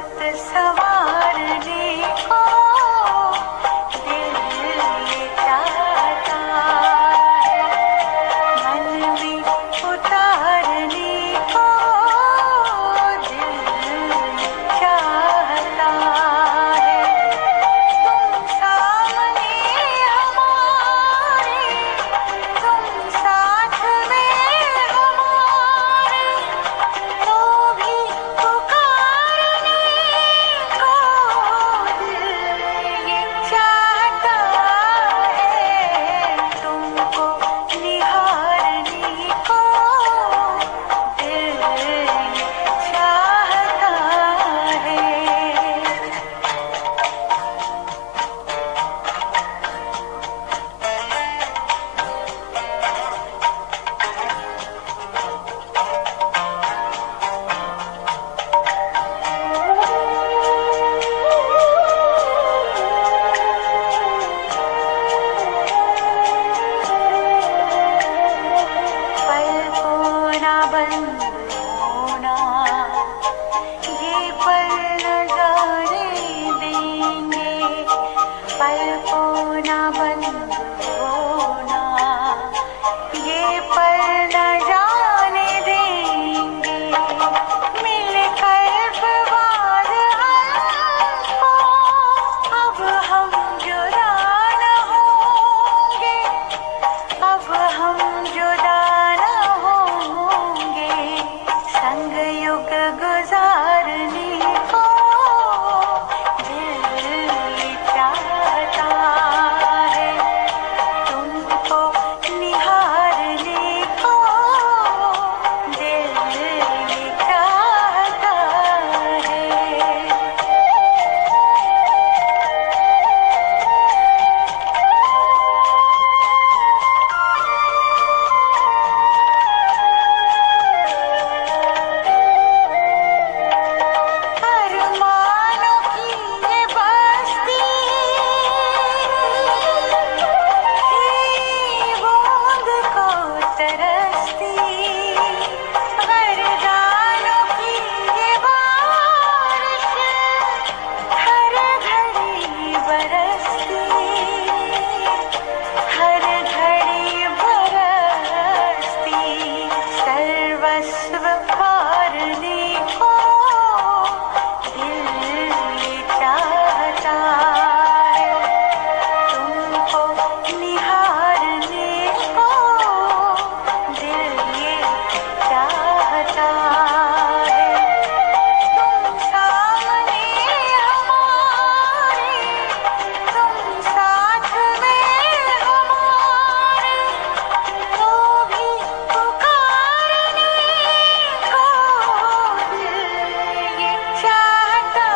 पर्वत सवारने को दिल ये चाहता है, मन में उतारने को दिल चाहता है। तुम सामने हमारे, तुम साथ में हमारे, तो भी पुकारने को दिल ये चाहता है, तुमको निहारने को दिल ये चाहता है। पल को ना बंद होना, ये पल न जाने देंगे। पल को ना बंद होना, ये पल न जाने देंगे। मिलकर बर्बाद हमको, अब हम जुदा न होंगे, अब हम जुदा न होंगे। संग युग गुजारने को दिल ये चाहता है, तुमको निहारने को दिल ये चाहता है। अरमानों की ये बस्ती, ही बूंद को तरसती, वरदानों की ये बारिश, हर घड़ी बरसती, हर घड़ी बरसती। सर्वस्व पारने को दिल ये चाहता है, तुमको निहारने को दिल ये चाहता है। तुम सामने हमारे, तुम साथ में हमारे, तो भी पुकारने को दिल ये चाहता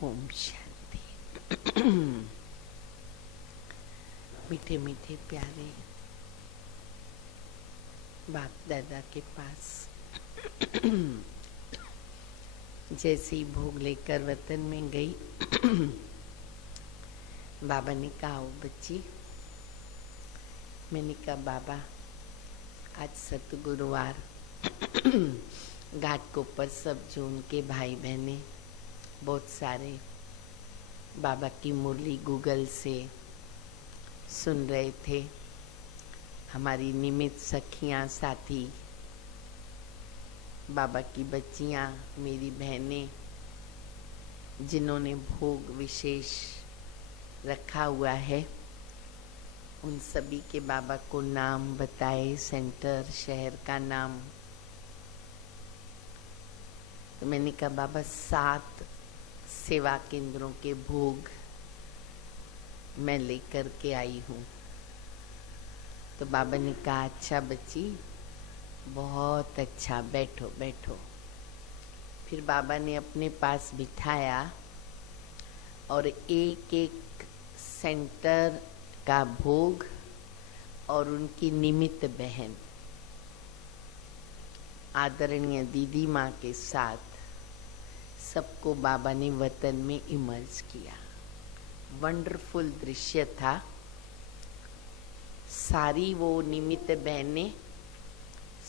ओम शांति। मीठे मीठे प्यारे बाप दादा के पास जैसे ही भोग लेकर वतन में गई, बाबा ने कहा, आओ बच्ची। मैंने कहा, बाबा आज सतगुरुवार, घाट के ऊपर सब जो उनके भाई बहने बहुत सारे बाबा की मुरली गूगल से सुन रहे थे। हमारी निमित सखियाँ, साथी, बाबा की बच्चियाँ, मेरी बहनें जिन्होंने भोग विशेष रखा हुआ है, उन सभी के बाबा को नाम बताए, सेंटर, शहर का नाम। तो मैंने कहा बाबा 7 सेवा केंद्रों के भोग मैं लेकर के आई हूँ। तो बाबा ने कहा अच्छा बच्ची, बहुत अच्छा, बैठो बैठो। फिर बाबा ने अपने पास बिठाया और एक एक सेंटर का भोग और उनकी निमित्त बहन आदरणीय दीदी माँ के साथ सबको बाबा ने वतन में इमर्ज किया। वंडरफुल दृश्य था। सारी वो निमित्त बहनें,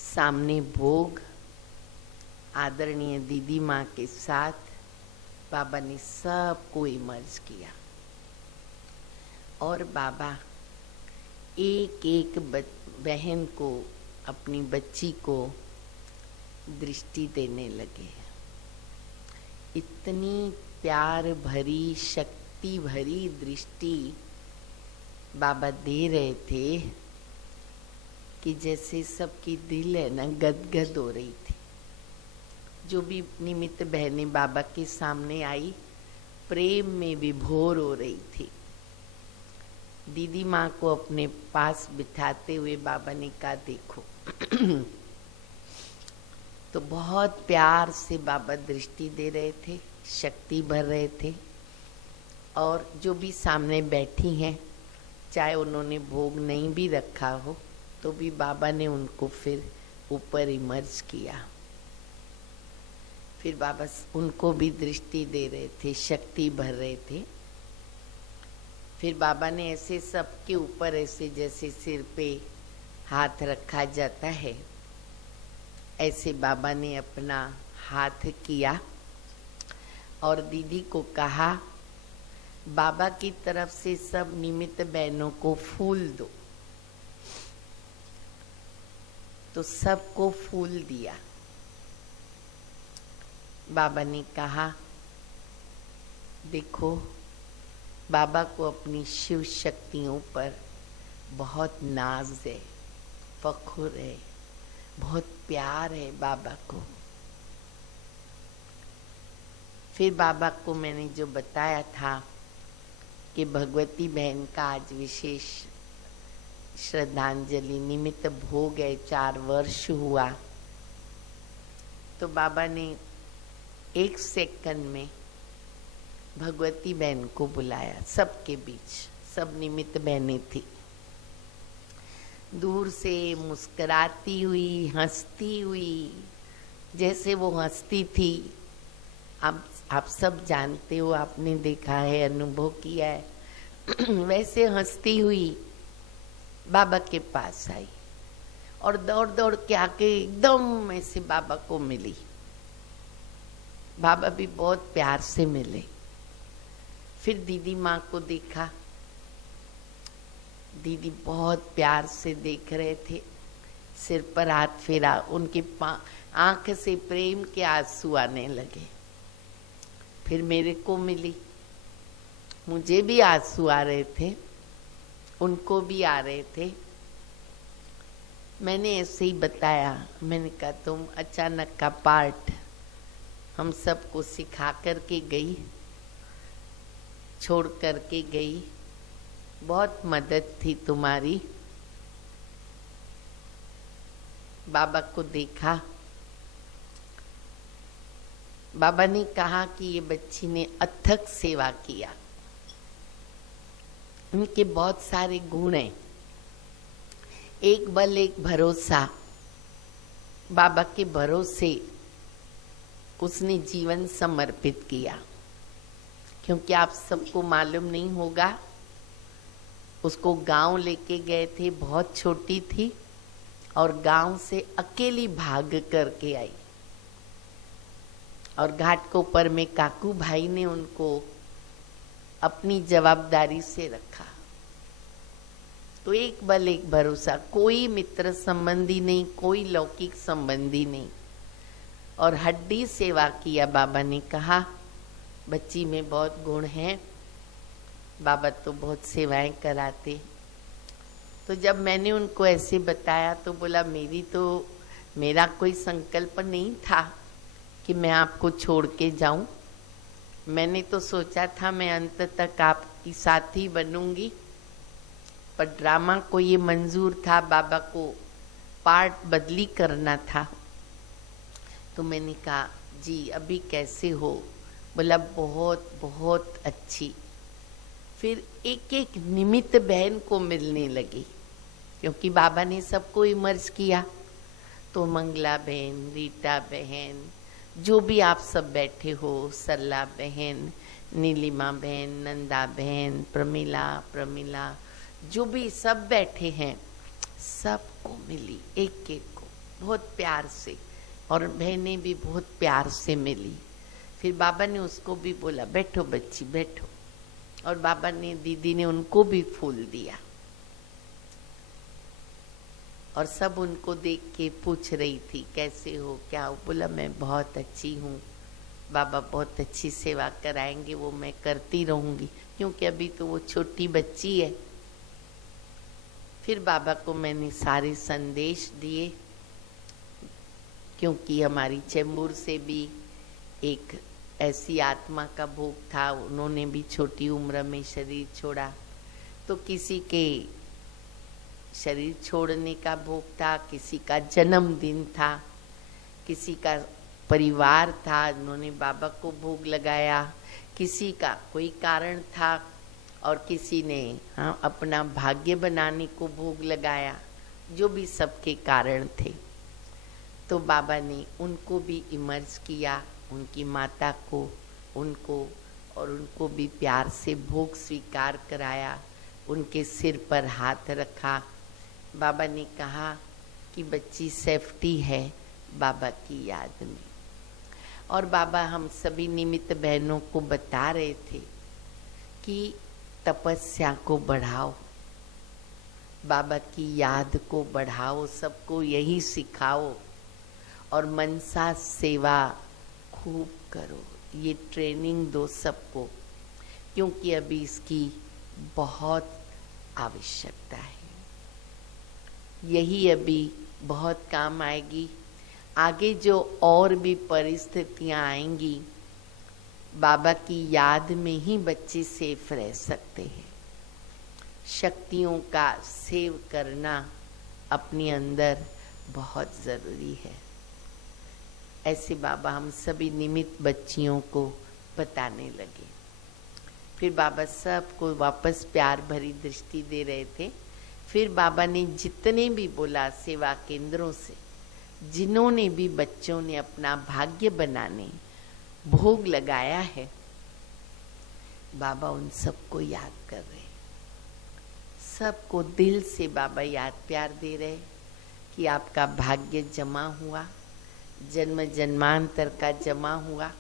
सामने भोग, आदरणीय दीदी माँ के साथ बाबा ने सबको इमर्ज किया। और बाबा एक एक बहन को, अपनी बच्ची को दृष्टि देने लगे। इतनी प्यार भरी, शक्ति भरी दृष्टि बाबा दे रहे थे कि जैसे सबकी दिल है ना गदगद हो रही थी। जो भी निमित्त बहनें बाबा के सामने आई, प्रेम में विभोर हो रही थी। दीदी माँ को अपने पास बिठाते हुए बाबा ने कहा देखो तो बहुत प्यार से बाबा दृष्टि दे रहे थे, शक्ति भर रहे थे। और जो भी सामने बैठी हैं, चाहे उन्होंने भोग नहीं भी रखा हो, तो भी बाबा ने उनको फिर ऊपर इमर्ज किया। फिर बाबा उनको भी दृष्टि दे रहे थे, शक्ति भर रहे थे। फिर बाबा ने ऐसे सबके ऊपर, ऐसे जैसे सिर पे हाथ रखा जाता है, ऐसे बाबा ने अपना हाथ किया और दीदी को कहा बाबा की तरफ से सब निमित्त बहनों को फूल दो। तो सबको फूल दिया। बाबा ने कहा देखो, बाबा को अपनी शिव शक्तियों पर बहुत नाज है, फखुर है, बहुत प्यार है बाबा को। फिर बाबा को मैंने जो बताया था कि भगवती बहन का आज विशेष श्रद्धांजलि निमित्त भोग है, 4 वर्ष हुआ। तो बाबा ने 1 सेकंड में भगवती बहन को बुलाया। सबके बीच सब निमित्त बहनें थी। दूर से मुस्कुराती हुई, हंसती हुई, जैसे वो हंसती थी। आप सब जानते हो, आपने देखा है, अनुभव किया है। वैसे हंसती हुई बाबा के पास आई और दौड़ दौड़ के आके एकदम ऐसे बाबा को मिली। बाबा भी बहुत प्यार से मिले। फिर दीदी माँ को देखा, दीदी बहुत प्यार से देख रहे थे, सिर पर हाथ फेरा, उनकी आंख से प्रेम के आंसू आने लगे। फिर मेरे को मिली, मुझे भी आंसू आ रहे थे, उनको भी आ रहे थे। मैंने ऐसे ही बताया, मैंने कहा तुम अचानक का पार्ट हम सबको सिखा करके गई, छोड़ करके गई, बहुत मदद थी तुम्हारी। बाबा को देखा, बाबा ने कहा कि ये बच्ची ने अथक सेवा किया, उनके बहुत सारे गुण हैं। एक बल एक भरोसा, बाबा के भरोसे उसने जीवन समर्पित किया। क्योंकि आप सबको मालूम नहीं होगा, उसको गांव लेके गए थे, बहुत छोटी थी और गांव से अकेली भाग करके आई। और घाटकोपर में काकू भाई ने उनको अपनी जवाबदारी से रखा। तो एक बल एक भरोसा, कोई मित्र संबंधी नहीं, कोई लौकिक संबंधी नहीं, और हड्डी सेवा किया। बाबा ने कहा बच्ची में बहुत गुण हैं, बाबा तो बहुत सेवाएं कराते। तो जब मैंने उनको ऐसे बताया तो बोला मेरा कोई संकल्प नहीं था कि मैं आपको छोड़ के जाऊं। मैंने तो सोचा था मैं अंत तक आपकी साथी बनूंगी, पर ड्रामा को ये मंजूर था, बाबा को पार्ट बदली करना था। तो मैंने कहा जी अभी कैसे हो? बोला बहुत बहुत अच्छी। फिर एक एक निमित्त बहन को मिलने लगी, क्योंकि बाबा ने सबको इमर्ज किया। तो मंगला बहन, रीटा बहन, जो भी आप सब बैठे हो, सरला बहन, नीलिमा बहन, नंदा बहन, प्रमिला, जो भी सब बैठे हैं, सबको मिली एक एक को बहुत प्यार से, और बहनें भी बहुत प्यार से मिली। फिर बाबा ने उसको भी बोला बैठो बच्ची बैठो, और बाबा ने, दीदी ने उनको भी फूल दिया। और सब उनको देख के पूछ रही थी कैसे हो, क्या हो? बोला मैं बहुत अच्छी हूँ, बाबा बहुत अच्छी सेवा कराएंगे, वो मैं करती रहूंगी, क्योंकि अभी तो वो छोटी बच्ची है। फिर बाबा को मैंने सारे संदेश दिए, क्योंकि हमारी चेंबूर से भी एक ऐसी आत्मा का भोग था, उन्होंने भी छोटी उम्र में शरीर छोड़ा। तो किसी के शरीर छोड़ने का भोग था, किसी का जन्मदिन था, किसी का परिवार था, उन्होंने बाबा को भोग लगाया, किसी का कोई कारण था, और किसी ने अपना भाग्य बनाने को भोग लगाया, जो भी सबके कारण थे। तो बाबा ने उनको भी इमर्ज किया, उनकी माता को, उनको भी प्यार से भोग स्वीकार कराया, उनके सिर पर हाथ रखा। बाबा ने कहा कि बच्ची सेफ्टी है बाबा की याद में। और बाबा हम सभी निमित्त बहनों को बता रहे थे कि तपस्या को बढ़ाओ, बाबा की याद को बढ़ाओ, सबको यही सिखाओ, और मनसा सेवा खूब करो, ये ट्रेनिंग दो सबको, क्योंकि अभी इसकी बहुत आवश्यकता है। यही अभी बहुत काम आएगी। आगे जो और भी परिस्थितियां आएंगी, बाबा की याद में ही बच्चे सेफ रह सकते हैं। शक्तियों का सेव करना अपने अंदर बहुत जरूरी है। ऐसे बाबा हम सभी निमित्त बच्चियों को बताने लगे। फिर बाबा सबको वापस प्यार भरी दृष्टि दे रहे थे। फिर बाबा ने जितने भी बोला सेवा केंद्रों से, जिन्होंने भी बच्चों ने अपना भाग्य बनाने भोग लगाया है, बाबा उन सबको याद कर रहे, सबको दिल से बाबा याद प्यार दे रहे कि आपका भाग्य जमा हुआ, जन्म जन्मांतर का जमा हुआ,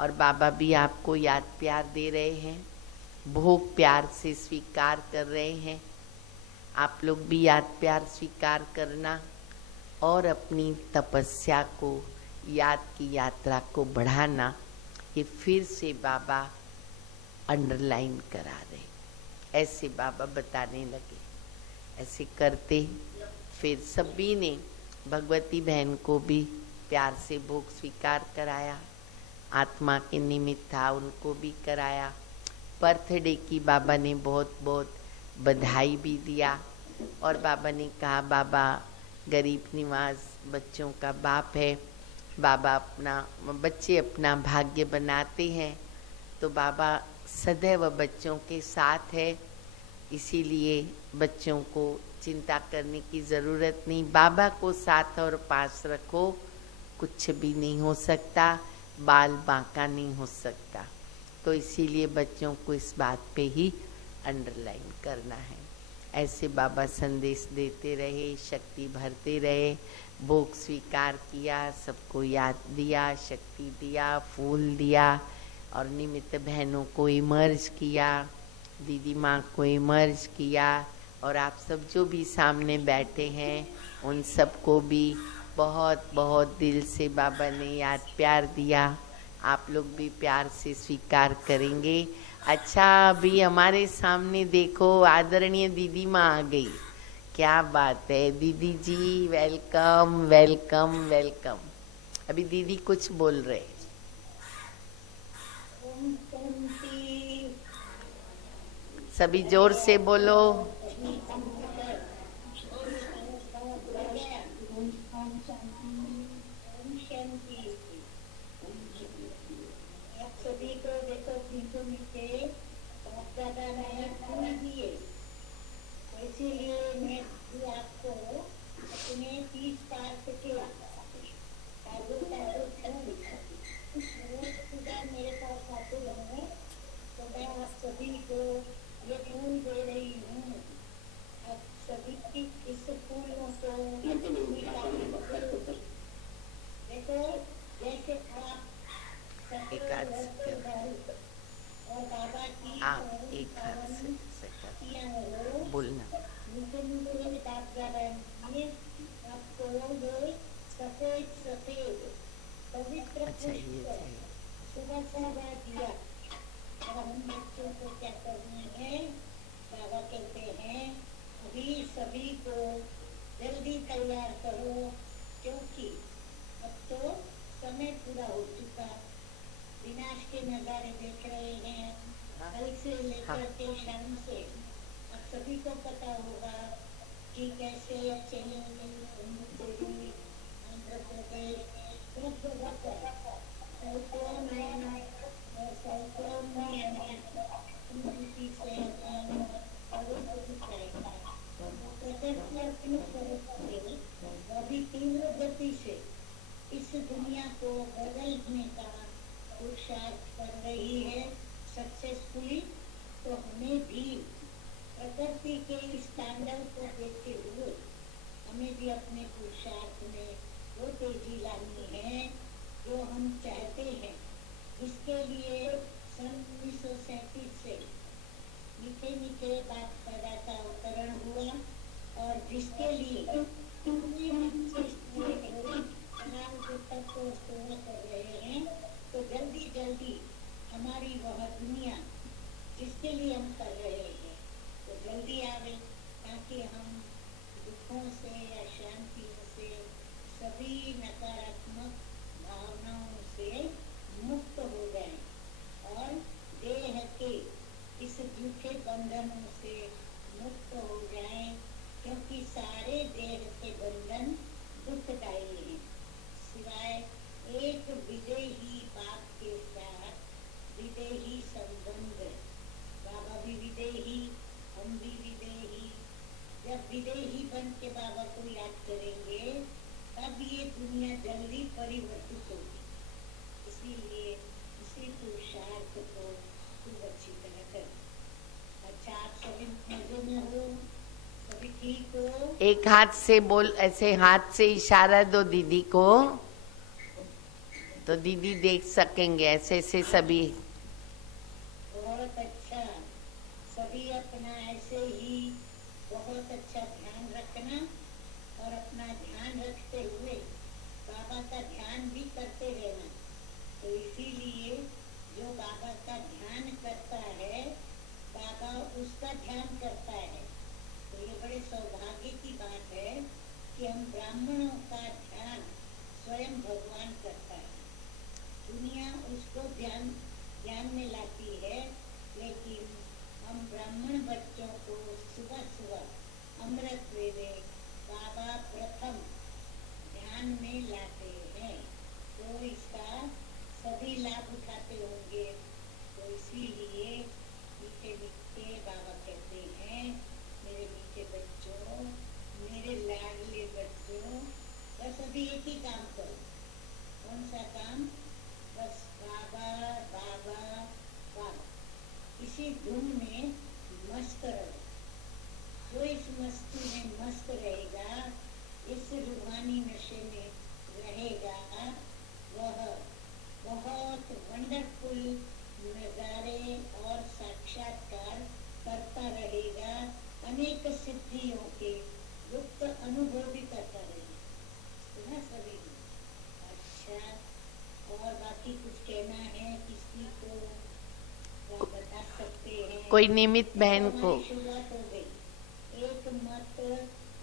और बाबा भी आपको याद प्यार दे रहे हैं, भोग प्यार से स्वीकार कर रहे हैं। आप लोग भी याद प्यार स्वीकार करना, और अपनी तपस्या को, याद की यात्रा को बढ़ाना। ये फिर से बाबा अंडरलाइन करा रहे। ऐसे बाबा बताने लगे, ऐसे करते फिर सभी ने भगवती बहन को भी प्यार से भोग स्वीकार कराया, आत्मा के निमित्त था उनको भी कराया। बर्थडे की बाबा ने बहुत बहुत बधाई भी दिया, और बाबा ने कहा बाबा गरीब निवास बच्चों का बाप है, बच्चे अपना भाग्य बनाते हैं, तो बाबा सदैव बच्चों के साथ है, इसीलिए बच्चों को चिंता करने की ज़रूरत नहीं, बाबा को साथ और पास रखो, कुछ भी नहीं हो सकता, बाल बांका नहीं हो सकता। तो इसीलिए बच्चों को इस बात पे ही अंडरलाइन करना है। ऐसे बाबा संदेश देते रहे, शक्ति भरते रहे, भोग स्वीकार किया, सबको याद दिया, शक्ति दिया, फूल दिया, और निमित्त बहनों को इमर्ज किया, दीदी माँ को इमर्ज किया, और आप सब जो भी सामने बैठे हैं उन सबको भी बहुत बहुत दिल से बाबा ने याद प्यार दिया। आप लोग भी प्यार से स्वीकार करेंगे। अच्छा, अभी हमारे सामने देखो आदरणीय दीदी माँ आ गई। क्या बात है दीदी जी, वेलकम वेलकम वेलकम। अभी दीदी कुछ बोल रहे। सभी जोर से बोलो। आप सभी को देखो पीछे नीचे बहुत ज्यादा नया फूल दिए, तो इसीलिए मैं भी आपको अपने 30 पार्क के काजू काजू फूल सुबह मेरे पास आते हैं, तो मैं आप सभी को ये फूल दे रही हूँ। आप सभी की इस फूलों को देखो, जैसे आप एक हाथ से कर। और बाबा की आप एक हाथ से ऐसे कर। बोलना। नीचे नीचे बात कर रहे हैं। आपको ये सफेद सफेद पवित्र अच्छा, ये पुष्प चाहिए। सुबह सुबह दिया, और हम बच्चों को क्या करना है, बाबा कहते हैं अभी सभी को जल्दी तैयार करो, क्योंकि अब तो समय पूरा हो चुका। विनाश के नजारे देख रहे हैं, कल से लेकर के शाम से। अब सभी को पता होगा कि कैसे चलेंगे आंध्र प्रदेश बहुत जगह पर साइक्लोन प्रकृति अपनी तरफ से अभी तीव्र गति से इस दुनिया को बदलने का पुरुषार्थ कर रही है सक्सेसफुली। तो हमें भी प्रकृति के इस तांडव को देखते हुए हमें भी अपने पुरुषार्थ में वो तेजी लानी है जो हम चाहते हैं, जिसके लिए सन 1937 से मीठे मीठे बाप दादा का अवतरण हुआ, और जिसके लिए तक को पूर्ण कर रहे हैं। तो जल्दी जल्दी हमारी वह दुनिया जिसके लिए हम कर रहे हैं तो जल्दी आवे, ताकि हम दुखों से, अशांतियों से, सभी नकारात्मक भावनाओं से मुक्त हो जाएं और देह के इस झूठे बंधनों से मुक्त हो जाएं, क्योंकि सारे देह के बंधन दुखदायी हैं, सिवाय एक विदेही बाप के साथ विदेही संबंध। बाबा भी विदेही, हम भी विदेही। जब विदेही बन के बाबा को याद करेंगे तब ये दुनिया जल्दी परिवर्तित होगी। इसीलिए इसी पुरुषार्थ को खूब अच्छी तरह करें। अच्छा, आप सभी मजे में हो, सभी ठीक हो? एक हाथ से बोल, ऐसे हाथ से इशारा दो दीदी को, तो दीदी देख सकेंगे। ऐसे ऐसे सभी। बहुत अच्छा, सभी अपना ऐसे ही बहुत अच्छा ध्यान रखना, और अपना ध्यान रखते हुए बाबा का ध्यान भी करते रहना। तो इसीलिए जो बाबा का ध्यान करता है, बाबा उसका ध्यान करता है। तो ये बड़े सौभाग्य की बात है कि हम ब्राह्मणों का ध्यान स्वयं भगवान करता है। दुनिया उसको ध्यान में लाती है, लेकिन हम ब्राह्मण बच्चों को सुबह सुबह अमृत वेले बाबा प्रथम ध्यान में लाते हैं, तो इसका सभी लाभ उठाते होंगे। तो इसीलिए मीठे मीठे बाबा कहते हैं, मेरे मीठे बच्चों, मेरे लाडले बच्चों, बस अभी एक ही काम करो। कौन सा काम? बस बाबा बाबा बाबा, इसी धुन में मस्त रहो। जो इस मस्ती में मस्त रहेगा, इस रूहानी नशे में रहेगा, वह बहुत वंडरफुल नजारे और साक्षात्कार करता रहेगा, अनेक सिद्धियों के गुप्त अनुभव भी करता रहेगा। सुना सभी? अच्छा, और बात बाकी कुछ कहना है किसी को आप बता सकते हैं। कोई निमित बहन को। हमारी शुरुआत हो गई एक मत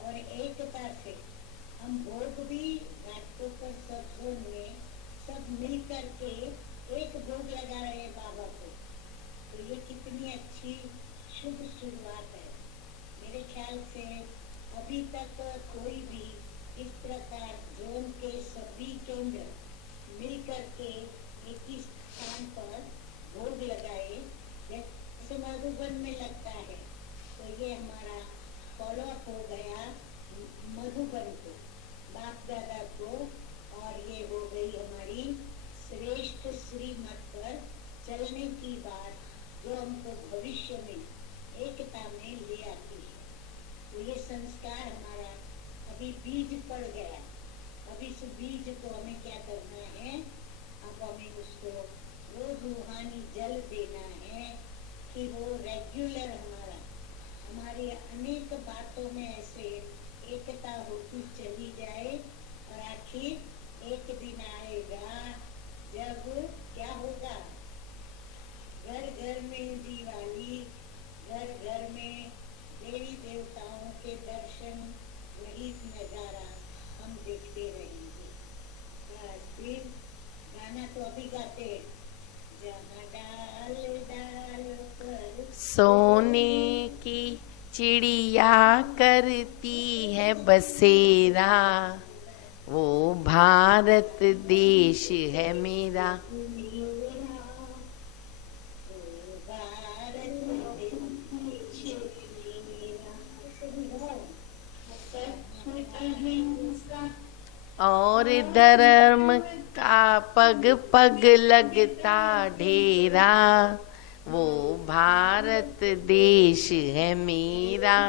और एकता से। हम भोग भी घाटों पर सब जोन में सब मिल करके एक भोग लगा रहे हैं बाबा को। तो ये कितनी अच्छी शुभ शुरुआत है। मेरे ख्याल से अभी तक कोई भी इस प्रकार जोन के सभी केंद्र मिल करके एक ही स्थान पर भोग लगाए जैसे मधुबन में लगता है। तो ये हमारा फॉलोअप हो गया मधुबन को, बाप दादा को, और ये हो गई हमारी श्रेष्ठ श्रीमत पर चलने की बात जो हमको भविष्य में एकता में ले आती है। तो ये संस्कार हमारा अभी बीज पड़ गया। अब इस बीज को हमें क्या करना है, अब हमें उसको रोज रूहानी जल देना है कि वो रेगुलर हमारी अनेक बातों में ऐसे एकता होती चली जाए। और आखिर एक दिन आएगा जब क्या होगा, घर घर में दिवाली, घर घर में देवी देवताओं के दर्शन, वही नजारा हम देखते रहेंगे। बस फिर गाना तो अभी गाते हैं, जहाँ डाल डाल पर सोने की चिड़िया करती है बसेरा, वो भारत देश है मेरा। और धर्म का पग पग लगता ढेरा, वो भारत देश है मेरा।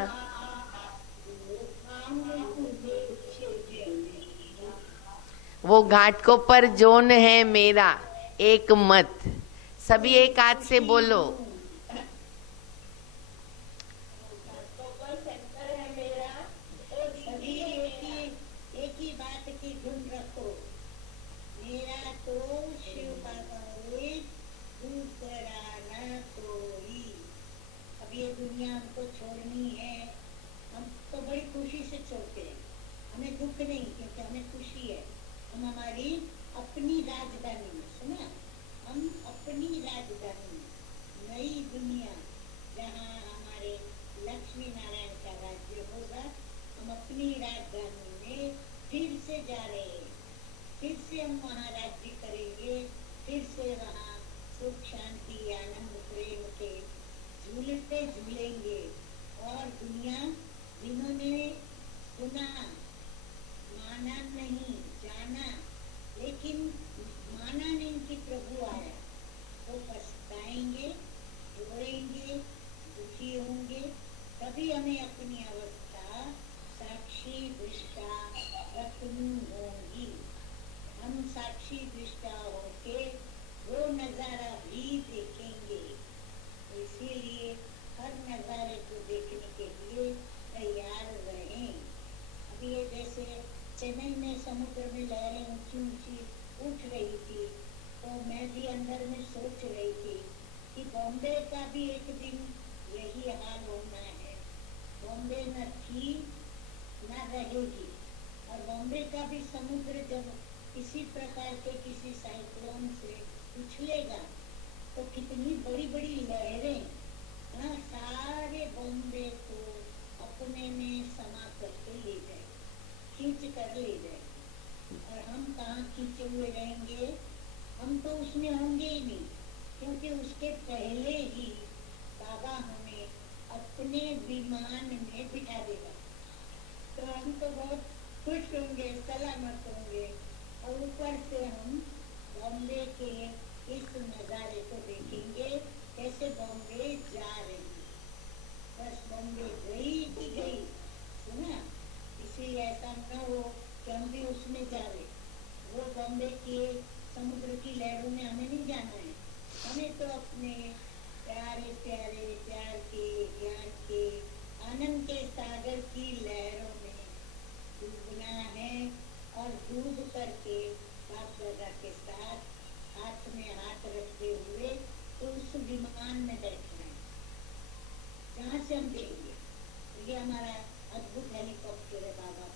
वो घाटों पर जोन है मेरा, एक मत। सभी एक हाथ से बोलो। सभी एक ही बात की धुन रखो, मेरा तो शिव बाबा हुए, दूसरा न कोई। अब ये दुनिया हमको छोड़नी है, हम तो बड़ी खुशी से छोड़ते हैं, हमें दुख नहीं क्योंकि हमें खुशी है। हम हमारी अपनी राजधानी में, सुना, हम अपनी राजधानी में, नई दुनिया जहाँ हमारे लक्ष्मी नारायण का राज्य होगा, हम अपनी राजधानी में फिर से जा रहे हैं। फिर से हम वहाँ राज्य करेंगे, फिर से वहाँ सुख शांति आनंद प्रेम के झूलते झूलेंगे। और दुनिया जिन्होंने सुना, माना नहीं, जाना, लेकिन माना नहीं कि प्रभु आया, तो पछताएंगे, रोएंगे, दुखी होंगे। तभी हमें अपनी अवस्था साक्षी दृष्टा रखनी होगी। हम साक्षी दृष्टा होके वो नजारा भी देखेंगे। इसीलिए हर नजारे को देखने के लिए तैयार रहें। अभी ये जैसे चेन्नई में समुद्र में लहरें ऊंची ऊंची उठ रही थी, तो मैं भी अंदर में सोच रही थी कि बॉम्बे का भी एक दिन यही हाल होना है। बॉम्बे न थी न रहेगी, और बॉम्बे का भी समुद्र जब किसी प्रकार के किसी साइक्लोन से उछलेगा तो कितनी बड़ी बड़ी लहरें सारे बॉम्बे को अपने में समा करके ले जाए, खींच कर ले जाए। और हम कहाँ खींचे हुए रहेंगे, हम तो उसमें होंगे ही नहीं, क्योंकि उसके पहले ही बाबा हमें अपने विमान में बिठा देगा। तो हम तो बहुत खुश होंगे, सलामत होंगे, और ऊपर से हम बॉम्बे के इस नज़ारे को देखेंगे, कैसे बॉम्बे जा रही है। बस बॉम्बे गई कि गई, सुना। इसलिए ऐसा न हो कि हम भी उसमें जा रहे। वो बॉम्बे के समुद्र की लहरों में हमें नहीं जाना है। हमें तो अपने प्यारे प्यारे प्यार के, ज्ञान के, आनंद के सागर की लहरों में डूबना है, और डूब करके बाप दादा के साथ से हम देंगे। तो ये हमारा अद्भुत हेलीकॉप्टर है बाबा,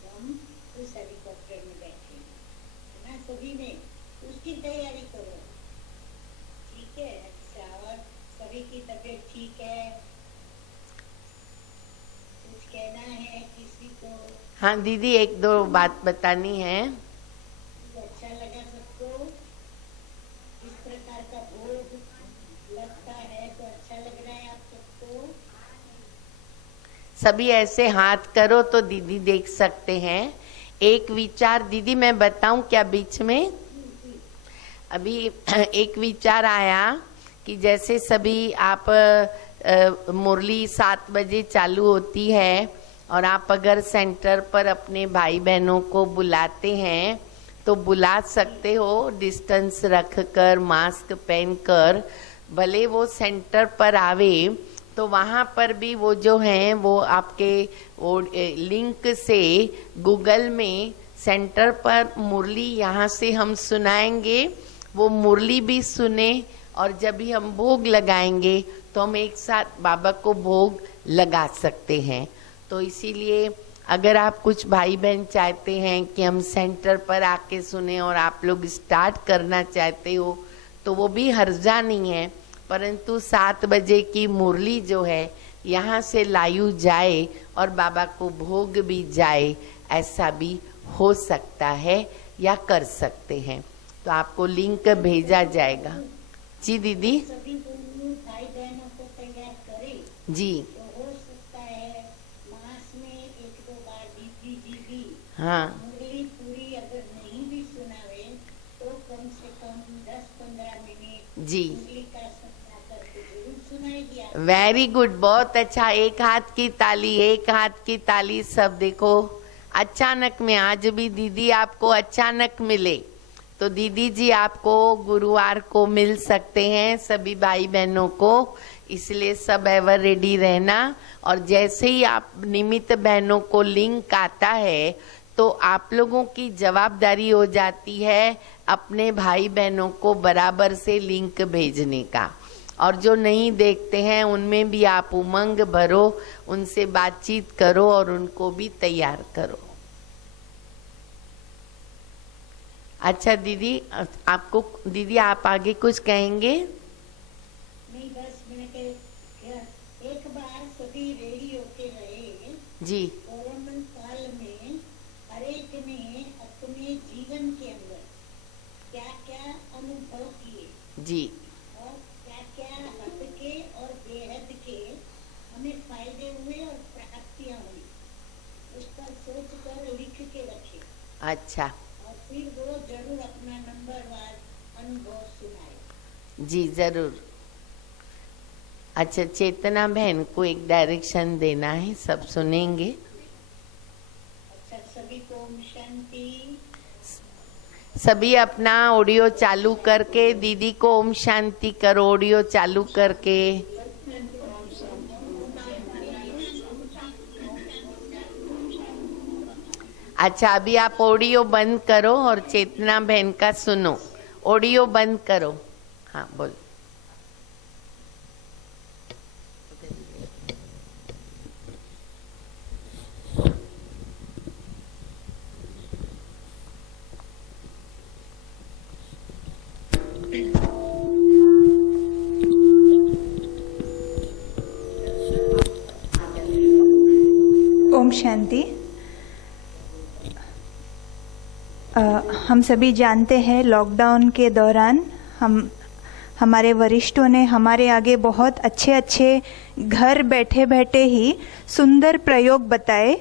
तो हम उस हेलीकॉप्टर में बैठेंगे ना, सभी में उसकी तैयारी करो, ठीक है। अच्छा, और सभी की तबीयत ठीक है? कुछ कहना है किसी को? हाँ दीदी, एक दो बात बतानी है। तो अच्छा लगा सबको? इस प्रकार का भोग लगता है तो अच्छा लग रहा है आप सबको? सभी ऐसे हाथ करो तो दीदी देख सकते हैं। एक विचार दीदी मैं बताऊं क्या बीच में? अभी एक विचार आया कि जैसे सभी आप मुरली 7 बजे चालू होती है और आप अगर सेंटर पर अपने भाई बहनों को बुलाते हैं तो बुला सकते हो, डिस्टेंस रखकर, मास्क पहनकर। भले वो सेंटर पर आवे तो वहाँ पर भी वो जो हैं वो आपके वो लिंक से गूगल में सेंटर पर मुरली यहाँ से हम सुनाएंगे, वो मुरली भी सुने, और जब भी हम भोग लगाएंगे तो हम एक साथ बाबा को भोग लगा सकते हैं। तो इसीलिए अगर आप कुछ भाई बहन चाहते हैं कि हम सेंटर पर आके सुने और आप लोग स्टार्ट करना चाहते हो तो वो भी हर्जा नहीं है, परंतु 7 बजे की मुरली जो है यहाँ से लायू जाए और बाबा को भोग भी जाए, ऐसा भी हो सकता है या कर सकते हैं। तो आपको लिंक भेजा जाएगा। जी दीदी। सभी भाई बहनों को तैयार करें जी तो हो सकता है मास में 1-2 बार दीदी जी भी हाँ मुरली पूरी अगर नहीं भी सुनावे तो कम से कम 10-15 मिनट जी। मुरली का सपना करके जरूर सुनाएगी आप। वेरी गुड, बहुत अच्छा। एक हाथ की ताली, एक हाथ की ताली। सब देखो, अचानक में आज भी दीदी आपको अचानक मिले तो दीदी जी आपको गुरुवार को मिल सकते हैं सभी भाई बहनों को, इसलिए सब एवर रेडी रहना। और जैसे ही आप निमित्त बहनों को लिंक आता है तो आप लोगों की जवाबदारी हो जाती है अपने भाई बहनों को बराबर से लिंक भेजने का। और जो नहीं देखते हैं उनमें भी आप उमंग भरो, उनसे बातचीत करो और उनको भी तैयार करो। अच्छा दीदी, आपको दीदी आप आगे कुछ कहेंगे? नहीं, बस मैंने कहा एक बार सभी रेडी होके रहे। जी कोरोना काल में हर एक ने अपने जीवन के अंदर क्या क्या अनुभव किए जी और क्या क्या हद के और बेहद के हमें फायदे हुए और प्राप्तियां हुई, उस पर सोच कर लिख के रखे अच्छा और फिर वो जरूर अपना नंबरवार अनुभव सुनाए। जी जरूर। अच्छा, चेतना बहन को एक डायरेक्शन देना है, सब सुनेंगे। अच्छा, सभी को ओम शांति। सभी अपना ऑडियो चालू करके दीदी को ओम शांति करो, ऑडियो चालू करके। अच्छा, अभी आप ऑडियो बंद करो और चेतना बहन का सुनो। ऑडियो बंद करो। हाँ बोलो। ओम शांति। हम सभी जानते हैं लॉकडाउन के दौरान हमारे वरिष्ठों ने हमारे आगे बहुत अच्छे अच्छे घर बैठे बैठे ही सुंदर प्रयोग बताए।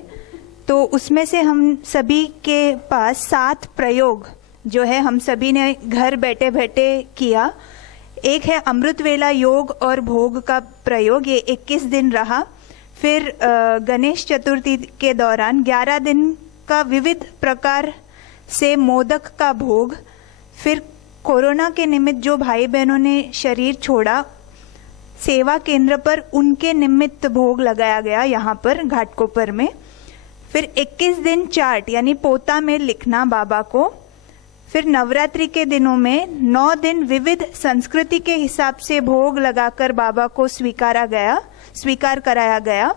तो उसमें से हम सभी के पास 7 प्रयोग जो है हम सभी ने घर बैठे बैठे किया। एक है अमृत वेला योग और भोग का प्रयोग, ये 21 दिन रहा। फिर गणेश चतुर्थी के दौरान 11 दिन का विविध प्रकार से मोदक का भोग। फिर कोरोना के निमित्त जो भाई बहनों ने शरीर छोड़ा, सेवा केंद्र पर उनके निमित्त भोग लगाया गया यहाँ पर घाटकोपर में। फिर 21 दिन चार्ट यानी पोता में लिखना बाबा को। फिर नवरात्रि के दिनों में 9 दिन विविध संस्कृति के हिसाब से भोग लगाकर बाबा को स्वीकार कराया गया।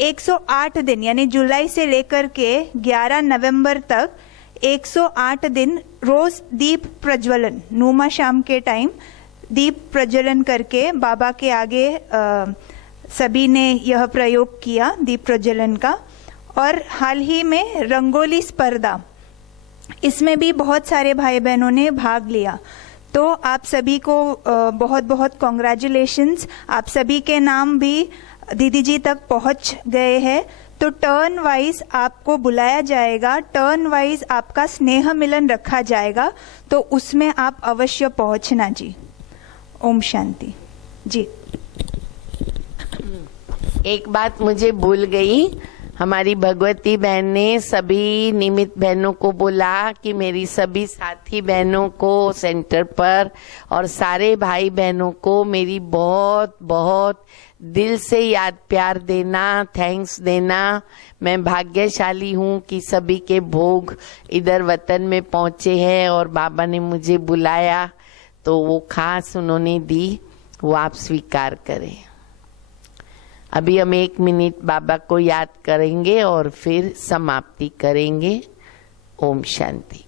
108 दिन यानी जुलाई से लेकर के 11 नवंबर तक 108 दिन रोज दीप प्रज्वलन, नुमा शाम के टाइम दीप प्रज्वलन करके बाबा के आगे सभी ने यह प्रयोग किया दीप प्रज्वलन का। और हाल ही में रंगोली स्पर्धा, इसमें भी बहुत सारे भाई बहनों ने भाग लिया। तो आप सभी को बहुत बहुत कॉन्ग्रेचुलेशंस। आप सभी के नाम भी दीदी जी तक पहुंच गए हैं। तो टर्न वाइज आपको बुलाया जाएगा, टर्न वाइज आपका स्नेह मिलन रखा जाएगा, तो उसमें आप अवश्य पहुंचना जी। ओम शांति जी। एक बात मुझे भूल गई, हमारी भगवती बहन ने सभी निमित्त बहनों को बोला कि मेरी सभी साथी बहनों को सेंटर पर और सारे भाई बहनों को मेरी बहुत बहुत दिल से याद प्यार देना, थैंक्स देना। मैं भाग्यशाली हूँ कि सभी के भोग इधर वतन में पहुँचे हैं और बाबा ने मुझे बुलाया, तो वो खास उन्होंने दी, वो आप स्वीकार करें। अभी हम 1 मिनट बाबा को याद करेंगे और फिर समाप्ति करेंगे। ओम शांति।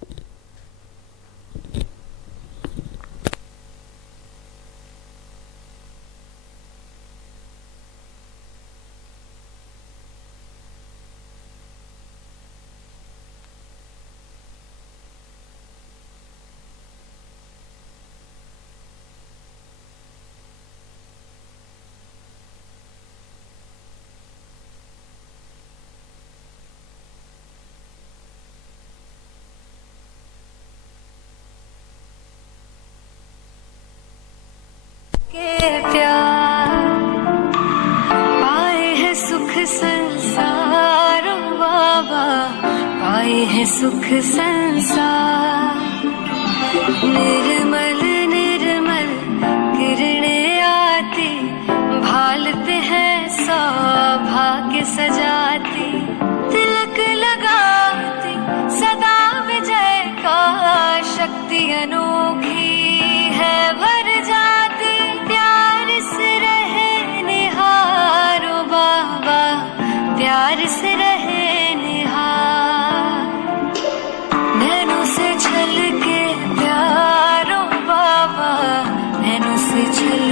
के प्यार पाए हैं सुख संसार, बाबा पाए हैं सुख संसार। निर्मल निर्मल किरणें आती, भालते हैं सौभाग्य सजाती, तिलक लगाती सदा विजय का, शक्ति अनोखी है भर जाती। प्यार से रहे निहारो बाबा, प्यार से रहे निहार। नैनों से छलके प्यारो बाबा, नैनों से छल